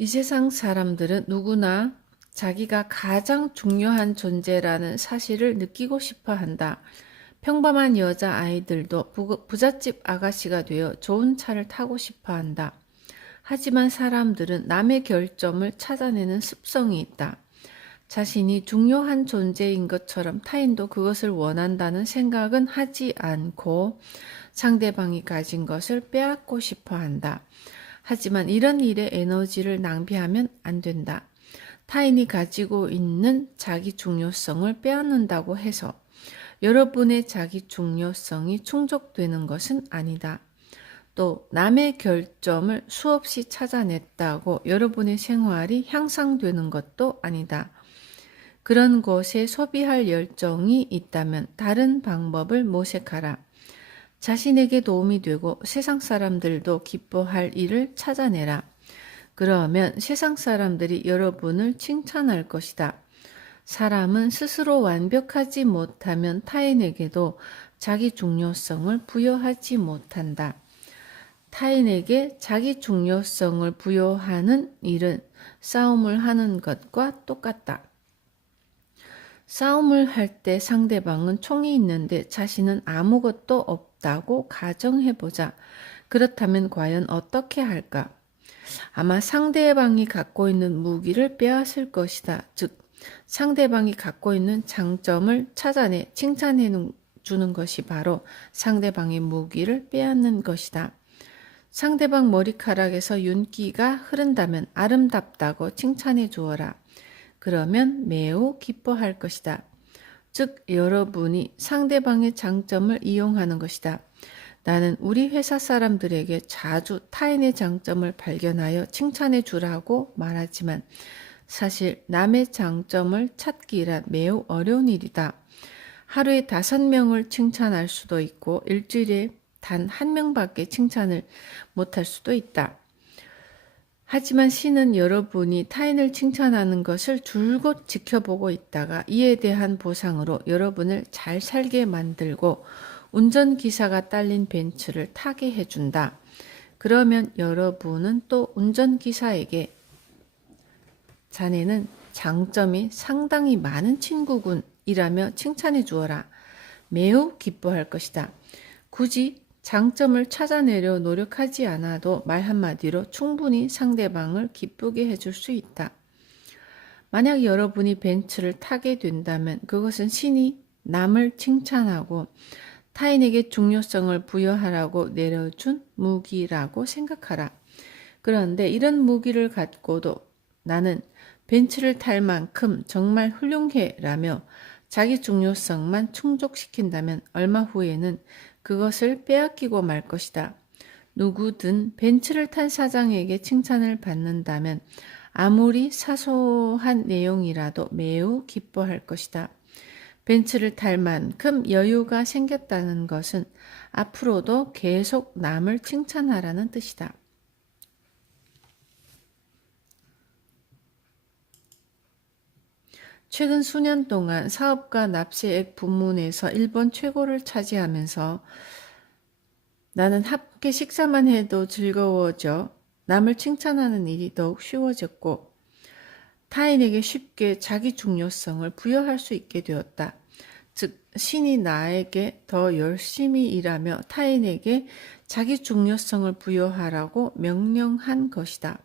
이 세상 사람들은 누구나 자기가 가장 중요한 존재라는 사실을 느끼고 싶어 한다. 평범한 여자아이들도 부잣집 아가씨가 되어 좋은 차를 타고 싶어 한다. 하지만 사람들은 남의 결점을 찾아내는 습성이 있다. 자신이 중요한 존재인 것처럼 타인도 그것을 원한다는 생각은 하지 않고 상대방이 가진 것을 빼앗고 싶어 한다. 하지만 이런 일에 에너지를 낭비하면 안 된다. 타인이 가지고 있는 자기 중요성을 빼앗는다고 해서 여러분의 자기 중요성이 충족되는 것은 아니다. 또 남의 결점을 수없이 찾아냈다고 여러분의 생활이 향상되는 것도 아니다. 그런 것에 소비할 열정이 있다면 다른 방법을 모색하라. 자신에게 도움이 되고 세상 사람들도 기뻐할 일을 찾아내라. 그러면 세상 사람들이 여러분을 칭찬할 것이다. 사람은 스스로 완벽하지 못하면 타인에게도 자기 중요성을 부여하지 못한다. 타인에게 자기 중요성을 부여하는 일은 싸움을 하는 것과 똑같다. 싸움을 할 때 상대방은 총이 있는데 자신은 아무것도 없다고 가정해보자. 그렇다면 과연 어떻게 할까? 아마 상대방이 갖고 있는 무기를 빼앗을 것이다. 즉, 상대방이 갖고 있는 장점을 찾아내 칭찬해 주는 것이 바로 상대방의 무기를 빼앗는 것이다. 상대방 머리카락에서 윤기가 흐른다면 아름답다고 칭찬해 주어라. 그러면 매우 기뻐할 것이다. 즉, 여러분이 상대방의 장점을 이용하는 것이다. 나는 우리 회사 사람들에게 자주 타인의 장점을 발견하여 칭찬해 주라고 말하지만 사실 남의 장점을 찾기란 매우 어려운 일이다. 하루에 5명을 칭찬할 수도 있고 일주일에 단 1명밖에 칭찬을 못할 수도 있다. 하지만 신은 여러분이 타인을 칭찬하는 것을 줄곧 지켜보고 있다가 이에 대한 보상으로 여러분을 잘 살게 만들고 운전기사가 딸린 벤츠를 타게 해준다. 그러면 여러분은 또 운전기사에게 자네는 장점이 상당히 많은 친구군 이라며 칭찬해 주어라. 매우 기뻐할 것이다. 굳이 장점을 찾아내려 노력하지 않아도 말 한마디로 충분히 상대방을 기쁘게 해줄 수 있다. 만약 여러분이 벤츠를 타게 된다면 그것은 신이 남을 칭찬하고 타인에게 중요성을 부여하라고 내려준 무기라고 생각하라. 그런데 이런 무기를 갖고도 나는 벤츠를 탈 만큼 정말 훌륭해 라며 자기 중요성만 충족시킨다면 얼마 후에는 그것을 빼앗기고 말 것이다. 누구든 벤츠를 탄 사장에게 칭찬을 받는다면 아무리 사소한 내용이라도 매우 기뻐할 것이다. 벤츠를 탈 만큼 여유가 생겼다는 것은 앞으로도 계속 남을 칭찬하라는 뜻이다. 최근 수년 동안 사업가 납세액 부문에서 일본 최고를 차지하면서 나는 함께 식사만 해도 즐거워져 남을 칭찬하는 일이 더욱 쉬워졌고 타인에게 쉽게 자기 중요성을 부여할 수 있게 되었다. 즉, 신이 나에게 더 열심히 일하며 타인에게 자기 중요성을 부여하라고 명령한 것이다.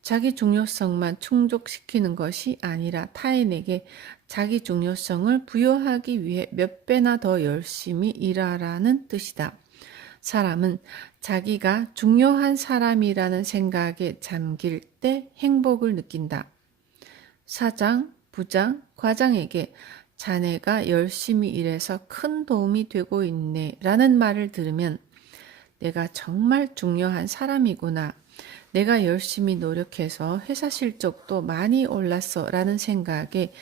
자기 중요성만 충족시키는 것이 아니라 타인에게 자기 중요성을 부여하기 위해 몇 배나 더 열심히 일하라는 뜻이다. 사람은 자기가 중요한 사람이라는 생각에 잠길 때 행복을 느낀다. 사장, 부장, 과장에게 자네가 열심히 일해서 큰 도움이 되고 있네 라는 말을 들으면 내가 정말 중요한 사람이구나. 내가 열심히 노력해서 회사 실적도 많이 올랐어 라는 생각에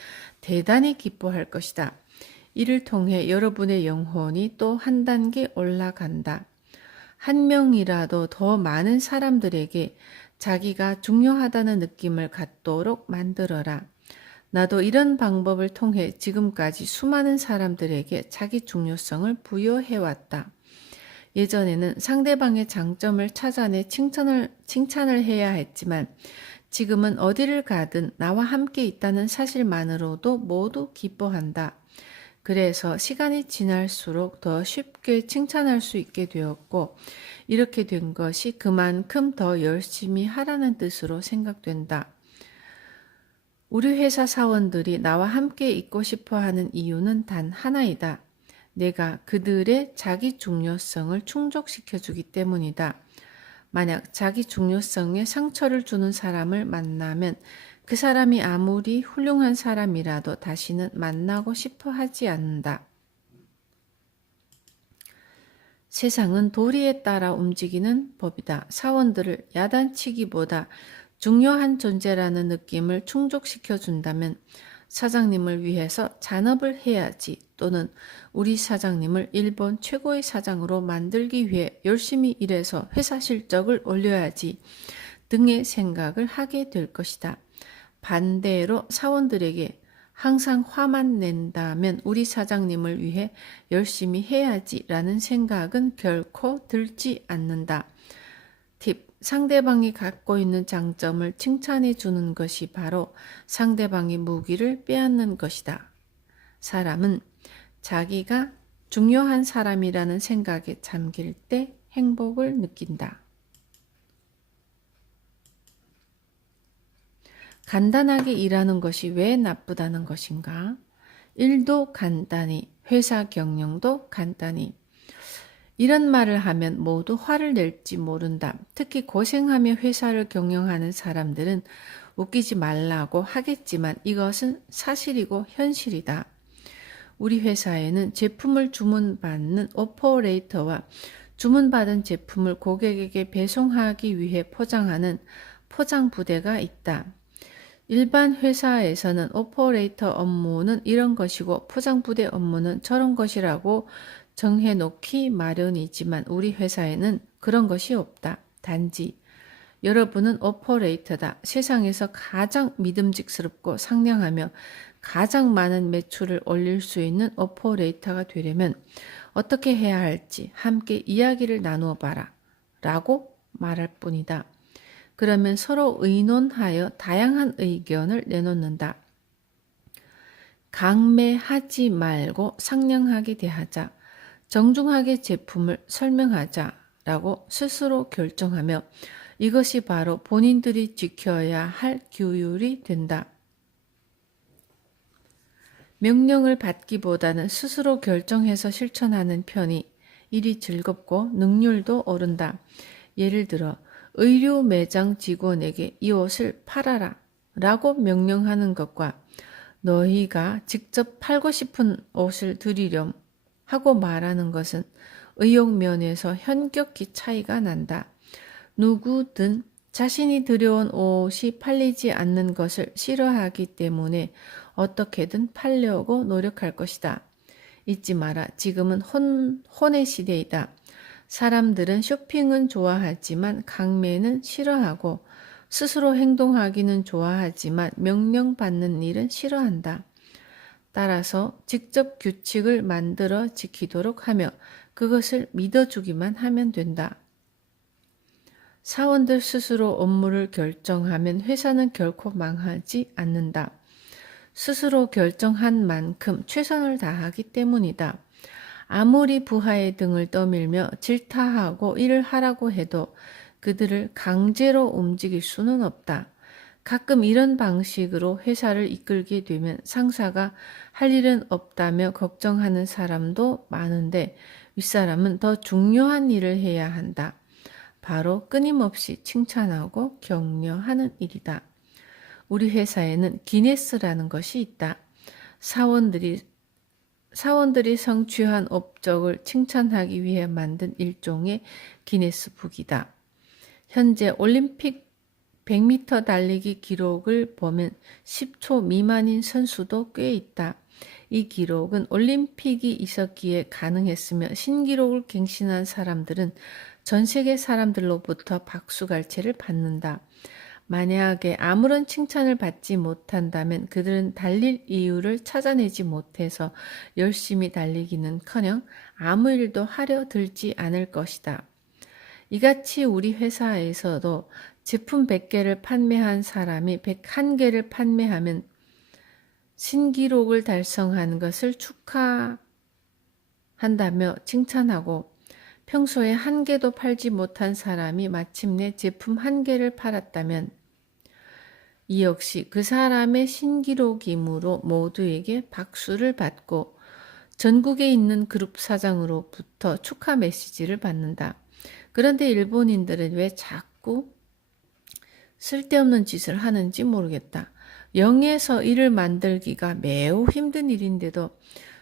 대단히 기뻐할 것이다. 이를 통해 여러분의 영혼이 또 한 단계 올라간다. 한 명이라도 더 많은 사람들에게 자기가 중요하다는 느낌을 갖도록 만들어라. 나도 이런 방법을 통해 지금까지 수많은 사람들에게 자기 중요성을 부여해왔다. 예전에는 상대방의 장점을 찾아내 칭찬을 해야 했지만 지금은 어디를 가든 나와 함께 있다는 사실만으로도 모두 기뻐한다. 그래서 시간이 지날수록 더 쉽게 칭찬할 수 있게 되었고 이렇게 된 것이 그만큼 더 열심히 하라는 뜻으로 생각된다. 우리 회사 사원들이 나와 함께 있고 싶어 하는 이유는 단 하나이다. 내가 그들의 자기 중요성을 충족시켜 주기 때문이다. 만약 자기 중요성에 상처를 주는 사람을 만나면 그 사람이 아무리 훌륭한 사람이라도 다시는 만나고 싶어 하지 않는다. 세상은 도리에 따라 움직이는 법이다. 사원들을 야단치기보다 중요한 존재라는 느낌을 충족시켜 준다면 사장님을 위해서 잔업을 해야지 또는 우리 사장님을 일본 최고의 사장으로 만들기 위해 열심히 일해서 회사 실적을 올려야지 등의 생각을 하게 될 것이다. 반대로 사원들에게 항상 화만 낸다면 우리 사장님을 위해 열심히 해야지 라는 생각은 결코 들지 않는다. 팁. 상대방이 갖고 있는 장점을 칭찬해 주는 것이 바로 상대방의 무기를 빼앗는 것이다. 사람은 자기가 중요한 사람이라는 생각에 잠길 때 행복을 느낀다. 간단하게 일하는 것이 왜 나쁘다는 것인가? 일도 간단히, 회사 경영도 간단히. 이런 말을 하면 모두 화를 낼지 모른다. 특히 고생하며 회사를 경영하는 사람들은 웃기지 말라고 하겠지만 이것은 사실이고 현실이다. 우리 회사에는 제품을 주문받는 오퍼레이터와 주문받은 제품을 고객에게 배송하기 위해 포장하는 포장 부대가 있다. 일반 회사에서는 오퍼레이터 업무는 이런 것이고 포장 부대 업무는 저런 것이라고 정해놓기 마련이지만 우리 회사에는 그런 것이 없다. 단지 여러분은 오퍼레이터다. 세상에서 가장 믿음직스럽고 상냥하며 가장 많은 매출을 올릴 수 있는 오퍼레이터가 되려면 어떻게 해야 할지 함께 이야기를 나누어 봐라 라고 말할 뿐이다. 그러면 서로 의논하여 다양한 의견을 내놓는다. 강매하지 말고 상냥하게 대하자. 정중하게 제품을 설명하자라고 스스로 결정하며 이것이 바로 본인들이 지켜야 할 규율이 된다. 명령을 받기보다는 스스로 결정해서 실천하는 편이 일이 즐겁고 능률도 오른다. 예를 들어 의류 매장 직원에게 이 옷을 팔아라 라고 명령하는 것과 너희가 직접 팔고 싶은 옷을 드리렴 하고 말하는 것은 의욕면에서 현격히 차이가 난다. 누구든 자신이 들여온 옷이 팔리지 않는 것을 싫어하기 때문에 어떻게든 팔려고 노력할 것이다. 잊지 마라. 지금은 혼의 시대이다. 사람들은 쇼핑은 좋아하지만 강매는 싫어하고 스스로 행동하기는 좋아하지만 명령받는 일은 싫어한다. 따라서 직접 규칙을 만들어 지키도록 하며 그것을 믿어주기만 하면 된다. 사원들 스스로 업무를 결정하면 회사는 결코 망하지 않는다. 스스로 결정한 만큼 최선을 다하기 때문이다. 아무리 부하의 등을 떠밀며 질타하고 일을 하라고 해도 그들을 강제로 움직일 수는 없다. 가끔 이런 방식으로 회사를 이끌게 되면 상사가 할 일은 없다며 걱정하는 사람도 많은데 윗사람은 더 중요한 일을 해야 한다. 바로 끊임없이 칭찬하고 격려하는 일이다. 우리 회사에는 기네스라는 것이 있다. 사원들이 성취한 업적을 칭찬하기 위해 만든 일종의 기네스북이다. 현재 올림픽 100m 달리기 기록을 보면 10초 미만인 선수도 꽤 있다. 이 기록은 올림픽이 있었기에 가능했으며 신기록을 갱신한 사람들은 전 세계 사람들로부터 박수갈채를 받는다. 만약에 아무런 칭찬을 받지 못한다면 그들은 달릴 이유를 찾아내지 못해서 열심히 달리기는커녕 아무 일도 하려 들지 않을 것이다. 이같이 우리 회사에서도 제품 100개를 판매한 사람이 101개를 판매하면 신기록을 달성한 것을 축하한다며 칭찬하고 평소에 한 개도 팔지 못한 사람이 마침내 제품 1개를 팔았다면 이 역시 그 사람의 신기록이므로 모두에게 박수를 받고 전국에 있는 그룹 사장으로부터 축하 메시지를 받는다. 그런데 일본인들은 왜 자꾸 쓸데없는 짓을 하는지 모르겠다. 0에서 1을 만들기가 매우 힘든 일인데도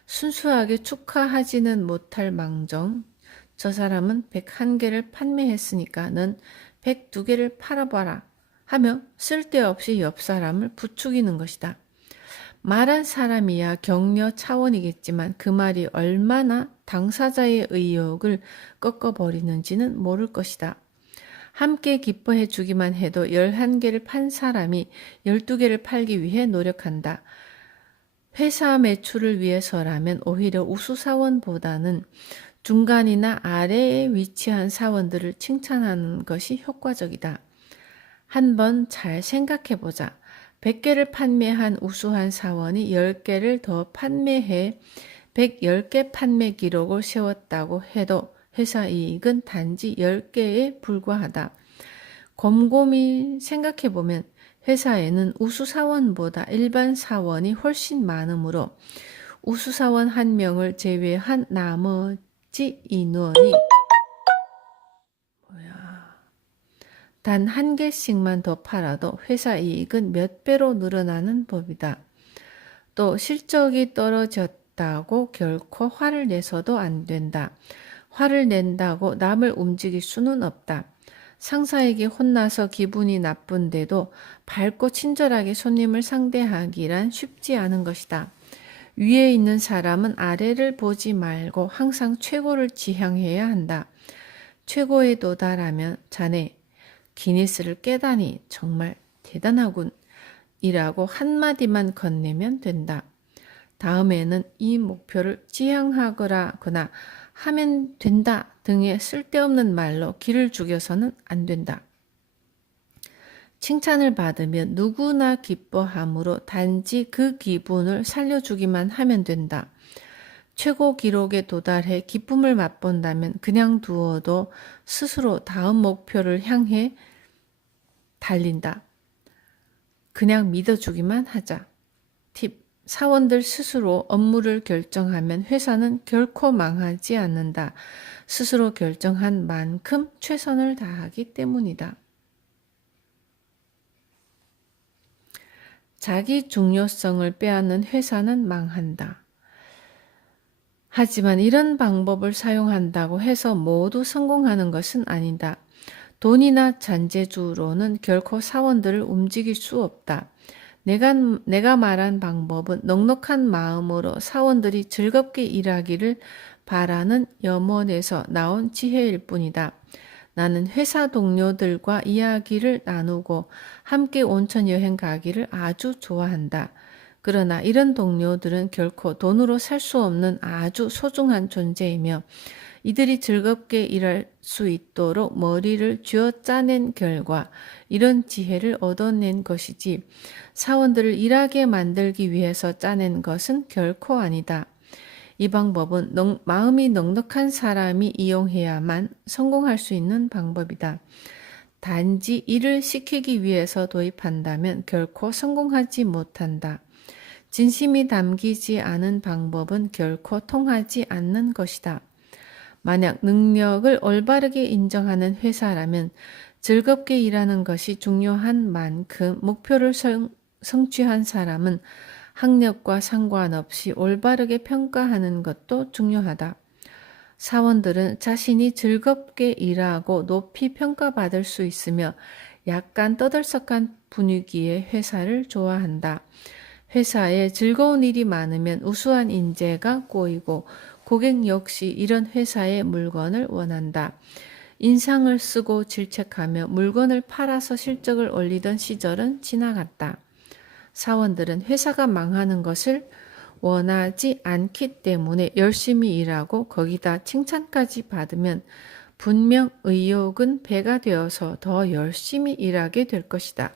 순수하게 축하하지는 못할 망정 저 사람은 101개를 판매했으니까 넌 102개를 팔아봐라 하며 쓸데없이 옆 사람을 부추기는 것이다. 말한 사람이야 격려 차원이겠지만 그 말이 얼마나 당사자의 의욕을 꺾어버리는지는 모를 것이다. 함께 기뻐해 주기만 해도 11개를 판 사람이 12개를 팔기 위해 노력한다. 회사 매출을 위해서라면 오히려 우수사원보다는 중간이나 아래에 위치한 사원들을 칭찬하는 것이 효과적이다. 한번 잘 생각해보자. 100개를 판매한 우수한 사원이 10개를 더 판매해 110개 판매 기록을 세웠다고 해도 회사 이익은 단지 10개에 불과하다. 곰곰이 생각해보면 회사에는 우수사원보다 일반 사원이 훨씬 많으므로 우수사원 1명을 제외한 나머지 인원이 단 1개씩만 더 팔아도 회사 이익은 몇 배로 늘어나는 법이다. 또 실적이 떨어졌다고 결코 화를 내서도 안 된다. 화를 낸다고 남을 움직일 수는 없다. 상사에게 혼나서 기분이 나쁜데도 밝고 친절하게 손님을 상대하기란 쉽지 않은 것이다. 위에 있는 사람은 아래를 보지 말고 항상 최고를 지향해야 한다. 최고에 도달하면 자네 기네스를 깨다니 정말 대단하군 이라고 한마디만 건네면 된다. 다음에는 이 목표를 지향하거나 하면 된다 등의 쓸데없는 말로 기를 죽여서는 안 된다. 칭찬을 받으면 누구나 기뻐하므로 단지 그 기분을 살려주기만 하면 된다. 최고 기록에 도달해 기쁨을 맛본다면 그냥 두어도 스스로 다음 목표를 향해 달린다. 그냥 믿어주기만 하자. 팁. 사원들 스스로 업무를 결정하면 회사는 결코 망하지 않는다. 스스로 결정한 만큼 최선을 다하기 때문이다. 자기 중요성을 빼앗는 회사는 망한다. 하지만 이런 방법을 사용한다고 해서 모두 성공하는 것은 아니다. 돈이나 잔재주로는 결코 사원들을 움직일 수 없다. 내가 말한 방법은 넉넉한 마음으로 사원들이 즐겁게 일하기를 바라는 염원에서 나온 지혜일 뿐이다. 나는 회사 동료들과 이야기를 나누고 함께 온천 여행 가기를 아주 좋아한다. 그러나 이런 동료들은 결코 돈으로 살 수 없는 아주 소중한 존재이며 이들이 즐겁게 일할 수 있도록 머리를 쥐어 짜낸 결과 이런 지혜를 얻어낸 것이지 사원들을 일하게 만들기 위해서 짜낸 것은 결코 아니다. 이 방법은 마음이 넉넉한 사람이 이용해야만 성공할 수 있는 방법이다. 단지 일을 시키기 위해서 도입한다면 결코 성공하지 못한다. 진심이 담기지 않은 방법은 결코 통하지 않는 것이다. 만약 능력을 올바르게 인정하는 회사라면 즐겁게 일하는 것이 중요한 만큼 목표를 성취한 사람은 학력과 상관없이 올바르게 평가하는 것도 중요하다. 사원들은 자신이 즐겁게 일하고 높이 평가받을 수 있으며 약간 떠들썩한 분위기의 회사를 좋아한다. 회사에 즐거운 일이 많으면 우수한 인재가 꼬이고 고객 역시 이런 회사의 물건을 원한다. 인상을 쓰고 질책하며 물건을 팔아서 실적을 올리던 시절은 지나갔다. 사원들은 회사가 망하는 것을 원하지 않기 때문에 열심히 일하고 거기다 칭찬까지 받으면 분명 의욕은 배가 되어서 더 열심히 일하게 될 것이다.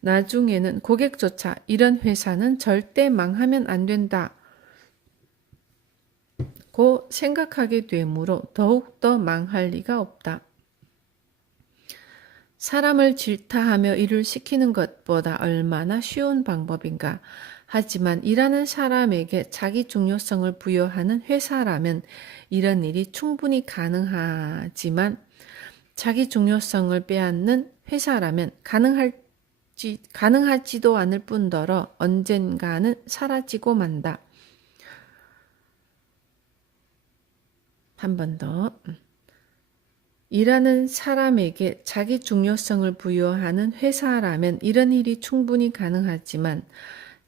나중에는 고객조차 이런 회사는 절대 망하면 안 된다 고 생각하게 되므로 더욱더 망할 리가 없다. 사람을 질타하며 일을 시키는 것보다 얼마나 쉬운 방법인가. 하지만 일하는 사람에게 자기 중요성을 부여하는 회사라면 이런 일이 충분히 가능하지만 자기 중요성을 빼앗는 회사라면 가능하지도 않을 뿐더러 언젠가는 사라지고 만다. 한 번 더. 일하는 사람에게 자기 중요성을 부여하는 회사라면 이런 일이 충분히 가능하지만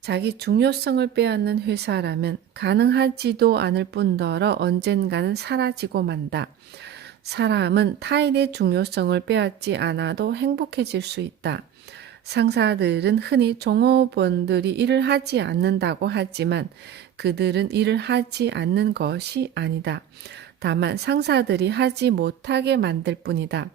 자기 중요성을 빼앗는 회사라면 가능하지도 않을 뿐더러 언젠가는 사라지고 만다. 사람은 타인의 중요성을 빼앗지 않아도 행복해질 수 있다. 상사들은 흔히 종업원들이 일을 하지 않는다고 하지만 그들은 일을 하지 않는 것이 아니다. 다만 상사들이 하지 못하게 만들 뿐이다.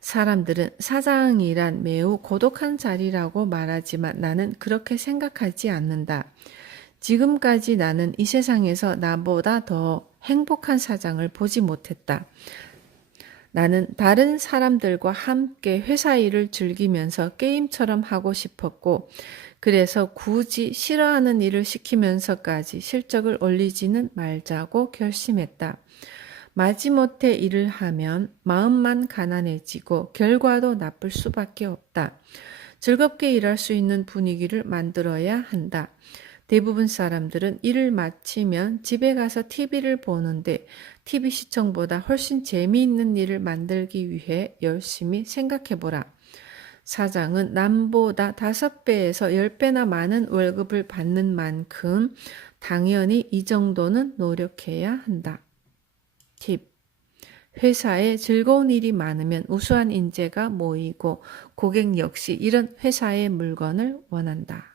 사람들은 사장이란 매우 고독한 자리라고 말하지만 나는 그렇게 생각하지 않는다. 지금까지 나는 이 세상에서 나보다 더 행복한 사장을 보지 못했다. 나는 다른 사람들과 함께 회사 일을 즐기면서 게임처럼 하고 싶었고 그래서 굳이 싫어하는 일을 시키면서까지 실적을 올리지는 말자고 결심했다. 마지못해 일을 하면 마음만 가난해지고 결과도 나쁠 수밖에 없다. 즐겁게 일할 수 있는 분위기를 만들어야 한다. 대부분 사람들은 일을 마치면 집에 가서 TV를 보는데 TV 시청보다 훨씬 재미있는 일을 만들기 위해 열심히 생각해보라. 사장은 남보다 5배에서 10배나 많은 월급을 받는 만큼 당연히 이 정도는 노력해야 한다. 팁. 회사에 즐거운 일이 많으면 우수한 인재가 모이고 고객 역시 이런 회사의 물건을 원한다.